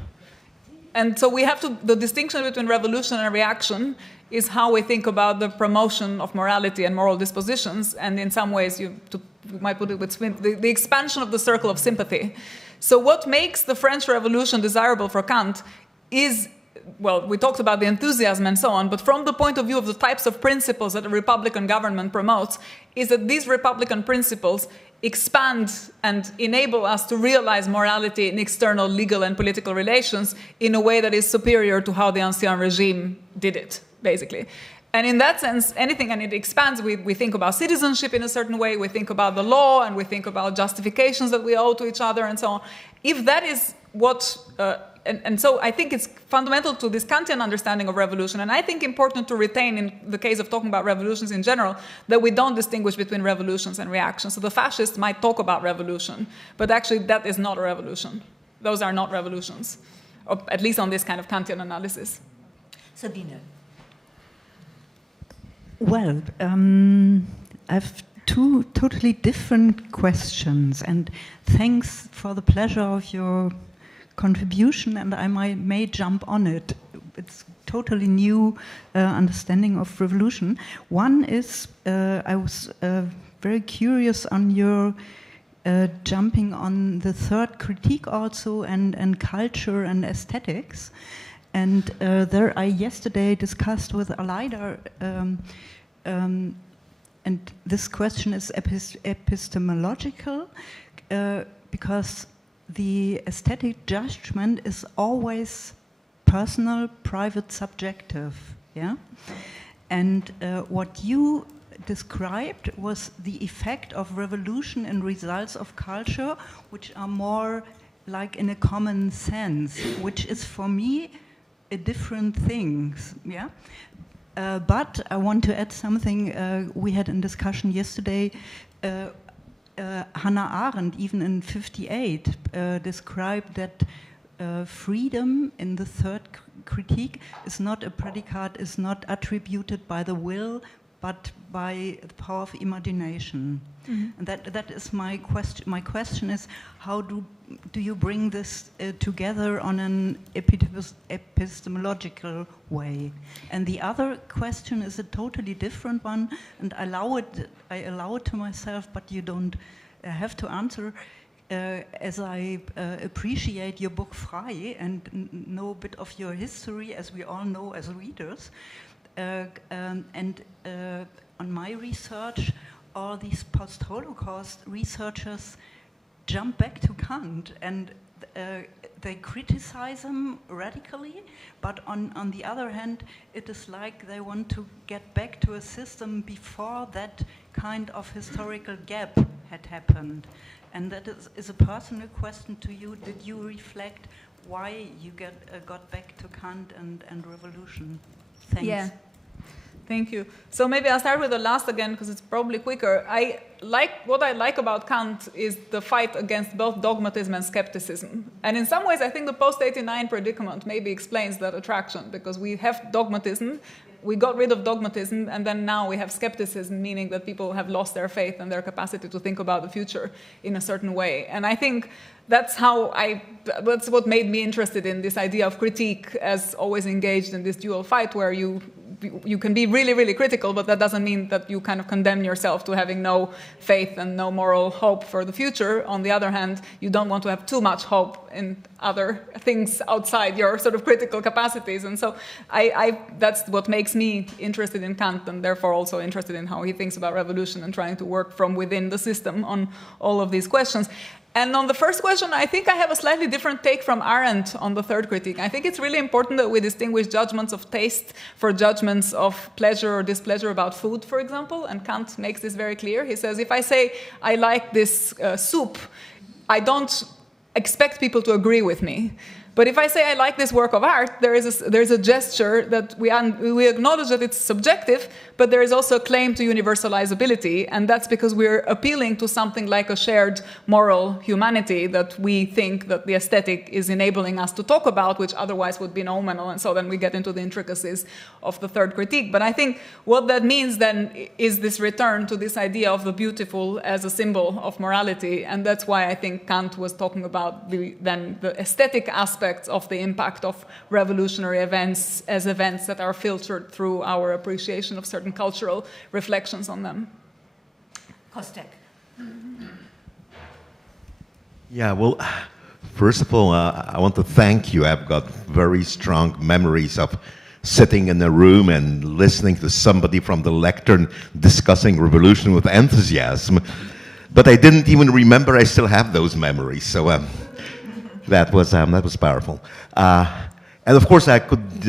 And so we have to, the distinction between revolution and reaction is how we think about the promotion of morality and moral dispositions, and in some ways, you might put it with the expansion of the circle of sympathy. So what makes the French Revolution desirable for Kant is, well, we talked about the enthusiasm and so on, but from the point of view of the types of principles that a republican government promotes, is that these republican principles expand and enable us to realize morality in external legal and political relations in a way that is superior to how the Ancien regime did it, basically. And in that sense, anything, and it expands, we think about citizenship in a certain way, we think about the law, and we think about justifications that we owe to each other, and so on. If that is what, and so I think it's fundamental to this Kantian understanding of revolution, and I think important to retain in the case of talking about revolutions in general, that we don't distinguish between revolutions and reactions. So the fascists might talk about revolution, but actually that is not a revolution. Those are not revolutions, or at least on this kind of Kantian analysis. Sabine. Well, I have two totally different questions, and thanks for the pleasure of your contribution, and I may jump on it. It's totally new understanding of revolution. One is, I was very curious on your jumping on the third critique also, and culture and aesthetics. And there I yesterday discussed with Elida, and this question is epistemological, because the aesthetic judgment is always personal, private, subjective, yeah? And what you described was the effect of revolution and results of culture, which are more like in a common sense, which is for me a different thing. Yeah. But I want to add something we had in discussion yesterday. Hannah Arendt, even in 58, described that freedom in the third critique is not a predicate, is not attributed by the will, but by the power of imagination. Mm-hmm. And that is my question. My question is, how do you bring this together on an epistemological way? And the other question is a totally different one, and I allow it to myself, but you don't have to answer. As I appreciate your book Frei and know a bit of your history, as we all know as readers, and on my research, all these post-Holocaust researchers jump back to Kant, and they criticize him radically, but on the other hand, it is like they want to get back to a system before that kind of historical gap had happened. And that is a personal question to you. Did you reflect why you got back to Kant and revolution? Thanks. Yeah. Thank you. So maybe I'll start with the last again, because it's probably quicker. What I like about Kant is the fight against both dogmatism and skepticism. And in some ways, I think the post-89 predicament maybe explains that attraction, because we have dogmatism, we got rid of dogmatism, and then now we have skepticism, meaning that people have lost their faith and their capacity to think about the future in a certain way. And I think that's what made me interested in this idea of critique as always engaged in this dual fight, where you can be really, really critical, but that doesn't mean that you kind of condemn yourself to having no faith and no moral hope for the future. On the other hand, you don't want to have too much hope in other things outside your sort of critical capacities. And so that's what makes me interested in Kant, and therefore also interested in how he thinks about revolution and trying to work from within the system on all of these questions. And on the first question, I think I have a slightly different take from Arendt on the third critique. I think it's really important that we distinguish judgments of taste for judgments of pleasure or displeasure about food, for example. And Kant makes this very clear. He says, if I say, I like this soup, I don't expect people to agree with me. But if I say I like this work of art, there is a gesture that we acknowledge that it's subjective, but there is also a claim to universalizability, and that's because we're appealing to something like a shared moral humanity that we think that the aesthetic is enabling us to talk about, which otherwise would be nominal, and so then we get into the intricacies of the third critique. But I think what that means then is this return to this idea of the beautiful as a symbol of morality, and that's why I think Kant was talking about the aesthetic aspect of the impact of revolutionary events as events that are filtered through our appreciation of certain cultural reflections on them. Kostek. Yeah, well, first of all, I want to thank you. I've got very strong memories of sitting in a room and listening to somebody from the lectern discussing revolution with enthusiasm. But I didn't even remember I still have those memories. So that was powerful. And of course, I could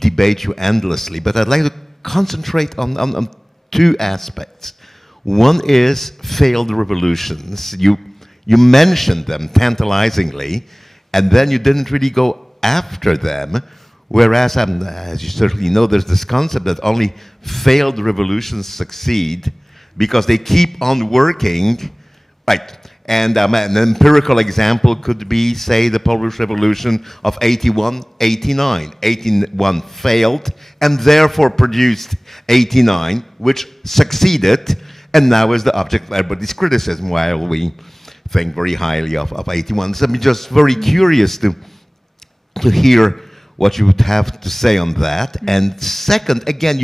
debate you endlessly, but I'd like to concentrate on two aspects. One is failed revolutions. You mentioned them tantalizingly, and then you didn't really go after them, whereas, as you certainly know, there's this concept that only failed revolutions succeed because they keep on working, right? And an empirical example could be, say, the Polish Revolution of 81, 89. 81 failed and therefore produced 89, which succeeded, and now is the object of everybody's criticism, while we think very highly of 81. So I'm just very curious to hear what you would have to say on that. And second, again,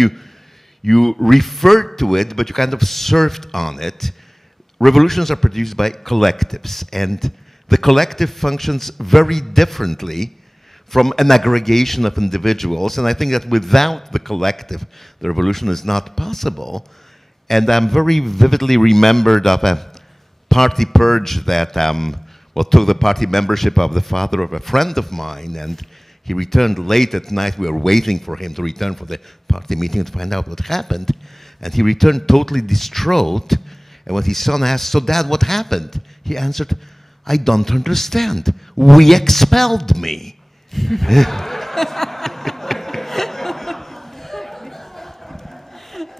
you referred to it, but you kind of surfed on it. Revolutions are produced by collectives, and the collective functions very differently from an aggregation of individuals. And I think that without the collective, the revolution is not possible. And I'm very vividly remembered of a party purge that took the party membership of the father of a friend of mine, and he returned late at night. We were waiting for him to return for the party meeting to find out what happened. And he returned totally distraught. And when his son asked, "So, Dad, what happened?" He answered, "I don't understand. We expelled me."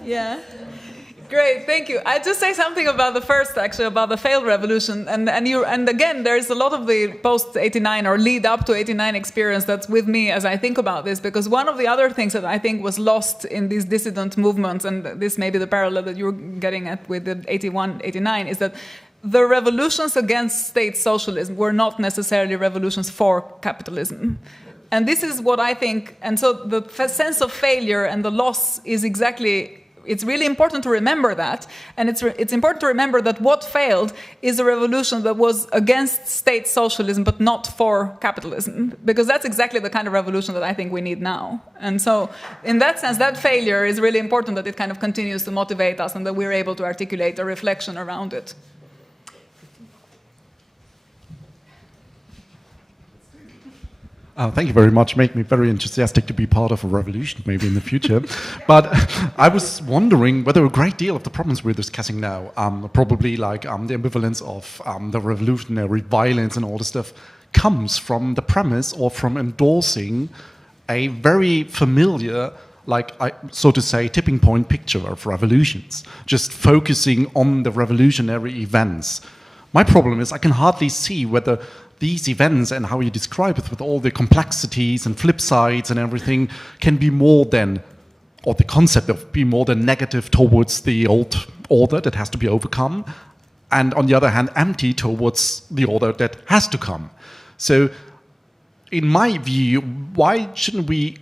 Yeah. Great, thank you. I'd just say something about the first, actually, about the failed revolution. And again, there's a lot of the post-89 or lead up to 89 experience that's with me as I think about this, because one of the other things that I think was lost in these dissident movements, and this may be the parallel that you're getting at with the 81, 89, is that the revolutions against state socialism were not necessarily revolutions for capitalism. And this is what I think, and so the sense of failure and the loss is exactly... It's really important to remember that, and it's important to remember that what failed is a revolution that was against state socialism but not for capitalism, because that's exactly the kind of revolution that I think we need now. And so in that sense, that failure is really important, that it kind of continues to motivate us and that we're able to articulate a reflection around it. Thank you very much. Made me very enthusiastic to be part of a revolution, maybe in the future. But I was wondering whether a great deal of the problems we're discussing now, probably like the ambivalence of the revolutionary violence and all this stuff, comes from the premise or from endorsing a very familiar, like, so to say, tipping point picture of revolutions, just focusing on the revolutionary events. My problem is I can hardly see whether these events and how you describe it with all the complexities and flip sides and everything can be more than, or the concept of be more than negative towards the old order that has to be overcome, and on the other hand empty towards the order that has to come. So in my view, why shouldn't we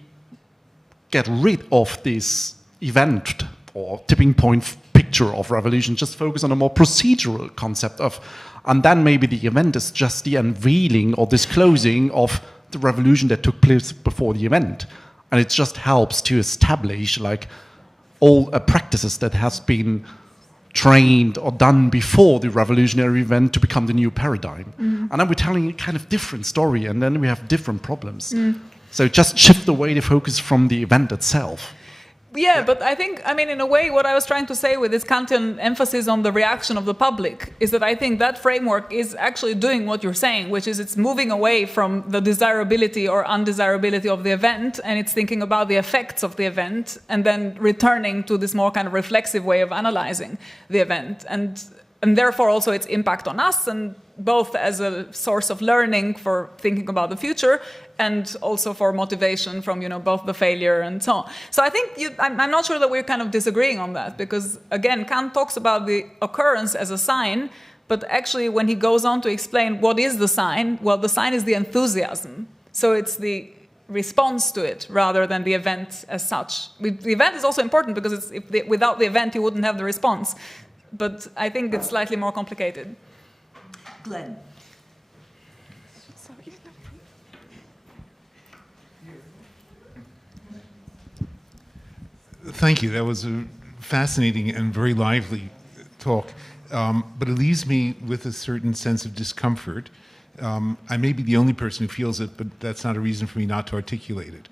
get rid of this event or tipping point picture of revolution, just focus on a more procedural concept of, and then maybe the event is just the unveiling or disclosing of the revolution that took place before the event. And it just helps to establish like all practices that has been trained or done before the revolutionary event to become the new paradigm. And then we're telling a kind of different story, and then we have different problems. So just shift away the focus from the event itself. Yeah, but I think, I mean, in a way, what I was trying to say with this Kantian emphasis on the reaction of the public is that I think that framework is actually doing what you're saying, which is it's moving away from the desirability or undesirability of the event, and it's thinking about the effects of the event, and then returning to this more kind of reflexive way of analyzing the event. And therefore also its impact on us, and both as a source of learning for thinking about the future and also for motivation from, you know, both the failure and so on. So I think I'm not sure that we're kind of disagreeing on that, because again, Kant talks about the occurrence as a sign, but actually when he goes on to explain what is the sign, well, the sign is the enthusiasm. So it's the response to it rather than the event as such. The event is also important because without the event you wouldn't have the response. But I think it's slightly more complicated. Glenn. Thank you. That was a fascinating and very lively talk. But it leaves me with a certain sense of discomfort. I may be the only person who feels it, but that's not a reason for me not to articulate it.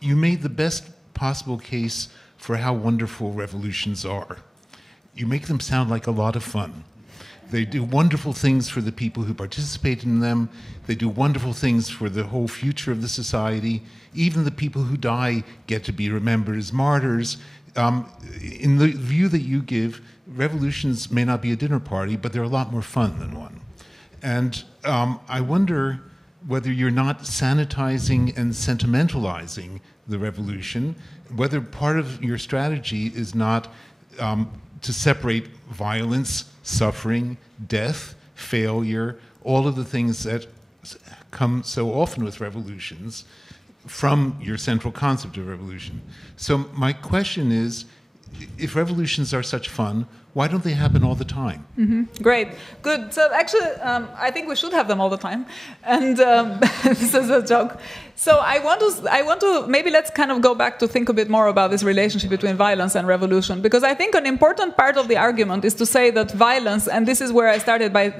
You made the best possible case for how wonderful revolutions are. You make them sound like a lot of fun. They do wonderful things for the people who participate in them. They do wonderful things for the whole future of the society. Even the people who die get to be remembered as martyrs. In the view that you give, revolutions may not be a dinner party, but they're a lot more fun than one. And I wonder whether you're not sanitizing and sentimentalizing the revolution, whether part of your strategy is not to separate violence, suffering, death, failure, all of the things that come so often with revolutions from your central concept of revolution. So my question is, if revolutions are such fun, why don't they happen all the time? Great, good. So actually, I think we should have them all the time. And this is a joke. So I want to maybe let's kind of go back to think a bit more about this relationship between violence and revolution, because I think an important part of the argument is to say that violence, and this is where I started by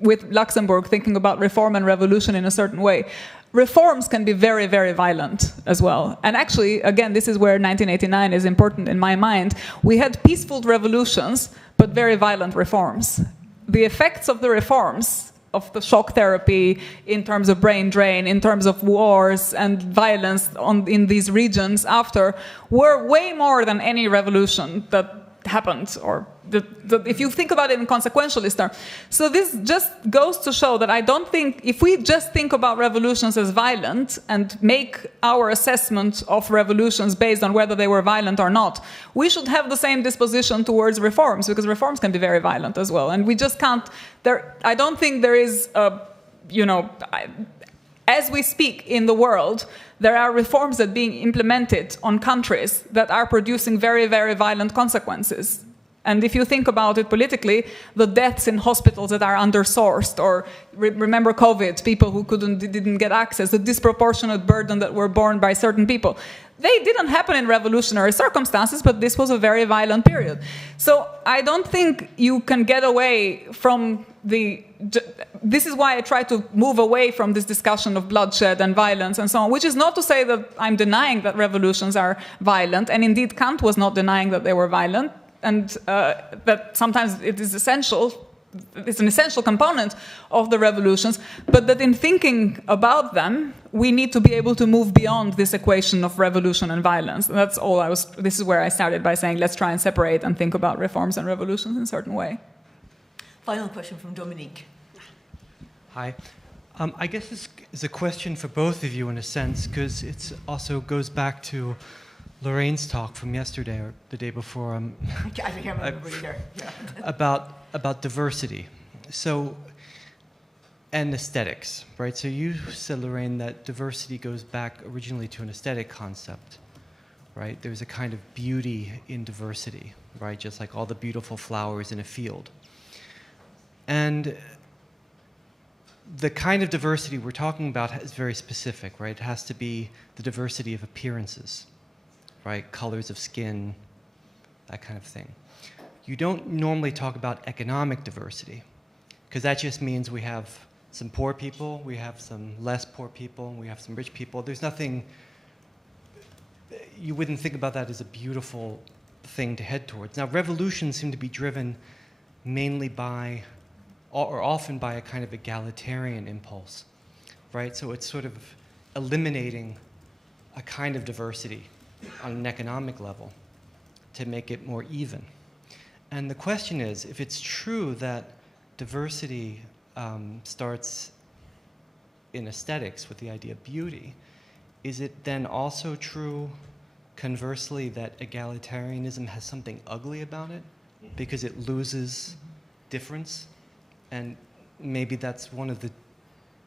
with Luxemburg, thinking about reform and revolution in a certain way. reforms can be very, very violent as well. And actually, again, this is where 1989 is important in my mind. We had peaceful revolutions, but very violent reforms. The effects of the reforms, of the shock therapy, in terms of brain drain, in terms of wars and violence in these regions after, were way more than any revolution that happened, or if you think about it in consequentialist terms. So this just goes to show that I don't think, if we just think about revolutions as violent and make our assessment of revolutions based on whether they were violent or not, we should have the same disposition towards reforms, because reforms can be very violent as well. And we just can't, I don't think there is a, as we speak in the world, there are reforms that are being implemented on countries that are producing very, very violent consequences. And if you think about it politically, the deaths in hospitals that are undersourced, or remember COVID, people who didn't get access, the disproportionate burden that were borne by certain people. They didn't happen in revolutionary circumstances, but this was a very violent period. So I don't think you can get away from this is why I try to move away from this discussion of bloodshed and violence and so on, which is not to say that I'm denying that revolutions are violent, and indeed Kant was not denying that they were violent, and that sometimes it is essential. It's an essential component of the revolutions, but that in thinking about them, we need to be able to move beyond this equation of revolution and violence. And that's all this is where I started by saying, let's try and separate and think about reforms and revolutions in a certain way. Final question from Dominique. Hi. I guess this is a question for both of you in a sense, because it also goes back to Lorraine's talk from yesterday or the day before. I can't remember either. Yeah. about diversity, and aesthetics, right? So you said, Lorraine, that diversity goes back originally to an aesthetic concept, right? There's a kind of beauty in diversity, right? Just like all the beautiful flowers in a field. And the kind of diversity we're talking about is very specific, right? It has to be the diversity of appearances, right? Colors of skin, that kind of thing. You don't normally talk about economic diversity, because that just means we have some poor people, we have some less poor people, we have some rich people. There's nothing, you wouldn't think about that as a beautiful thing to head towards. Now, revolutions seem to be driven mainly by, or often by, a kind of egalitarian impulse, right? So it's sort of eliminating a kind of diversity on an economic level to make it more even. And the question is, if it's true that diversity starts in aesthetics with the idea of beauty, is it then also true, conversely, that egalitarianism has something ugly about it because it loses difference? And maybe that's one of the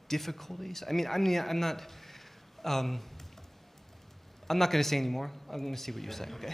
difficulties. I'm not going to say any more. I'm going to see what you say. Okay.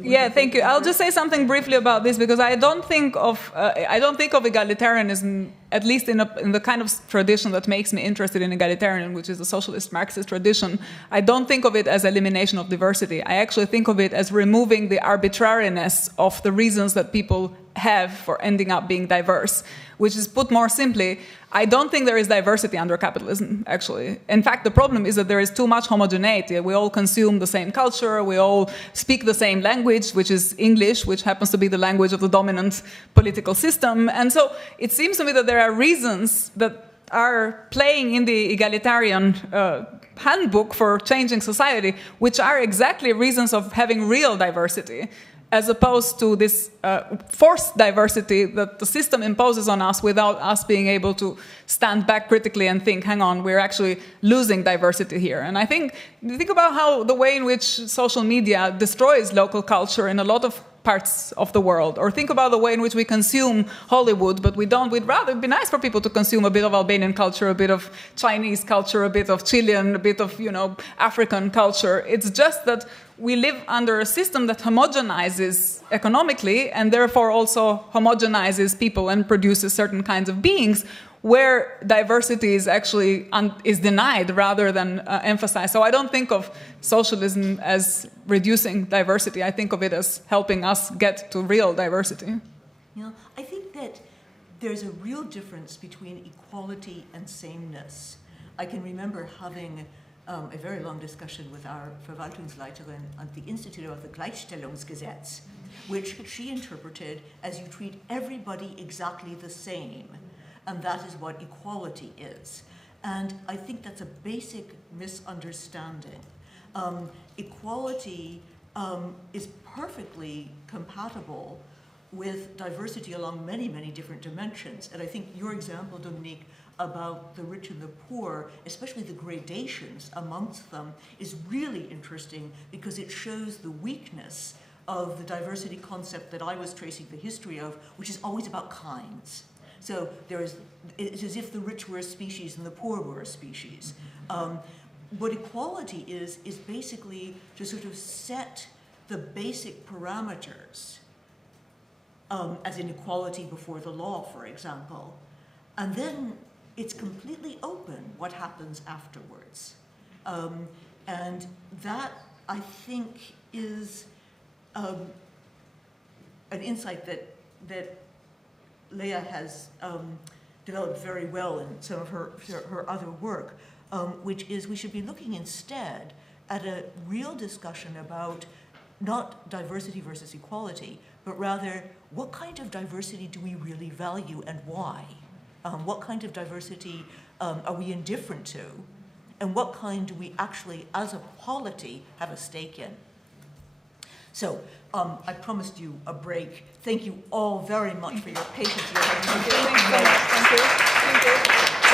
Yeah, thank you. I'll just say something briefly about this, because I don't think of egalitarianism, at least in the kind of tradition that makes me interested in egalitarianism, which is the socialist Marxist tradition. I don't think of it as elimination of diversity. I actually think of it as removing the arbitrariness of the reasons that people have for ending up being diverse, which is, put more simply, I don't think there is diversity under capitalism, actually. In fact, the problem is that there is too much homogeneity. We all consume the same culture, we all speak the same language, which is English, which happens to be the language of the dominant political system. And so it seems to me that there are reasons that are playing in the egalitarian handbook for changing society, which are exactly reasons of having real diversity, as opposed to this forced diversity that the system imposes on us without us being able to stand back critically and think, hang on, we're actually losing diversity here. And I think about how the way in which social media destroys local culture in a lot of parts of the world, or think about the way in which we consume Hollywood, but we'd rather, it'd be nice for people to consume a bit of Albanian culture, a bit of Chinese culture, a bit of Chilean, a bit of, African culture. It's just that we live under a system that homogenizes economically and therefore also homogenizes people and produces certain kinds of beings, where diversity is actually is denied rather than emphasized. So I don't think of socialism as reducing diversity. I think of it as helping us get to real diversity. I think that there's a real difference between equality and sameness. I can remember having a very long discussion with our Verwaltungsleiterin at the Institute of the Gleichstellungsgesetz, which she interpreted as you treat everybody exactly the same, and that is what equality is. And I think that's a basic misunderstanding. Equality is perfectly compatible with diversity along many, many different dimensions. And I think your example, Dominique, about the rich and the poor, especially the gradations amongst them, is really interesting because it shows the weakness of the diversity concept that I was tracing the history of, which is always about kinds. So it's as if the rich were a species and the poor were a species. What equality is basically to sort of set the basic parameters, as in equality before the law, for example, and then it's completely open what happens afterwards. And that, I think, is an insight that Lea has developed very well in some of her other work, which is we should be looking instead at a real discussion about not diversity versus equality, but rather what kind of diversity do we really value and why? What kind of diversity are we indifferent to? And what kind do we actually, as a polity, have a stake in? So I promised you a break. Thank you all very much for your patience. Thank you so much. Thank you.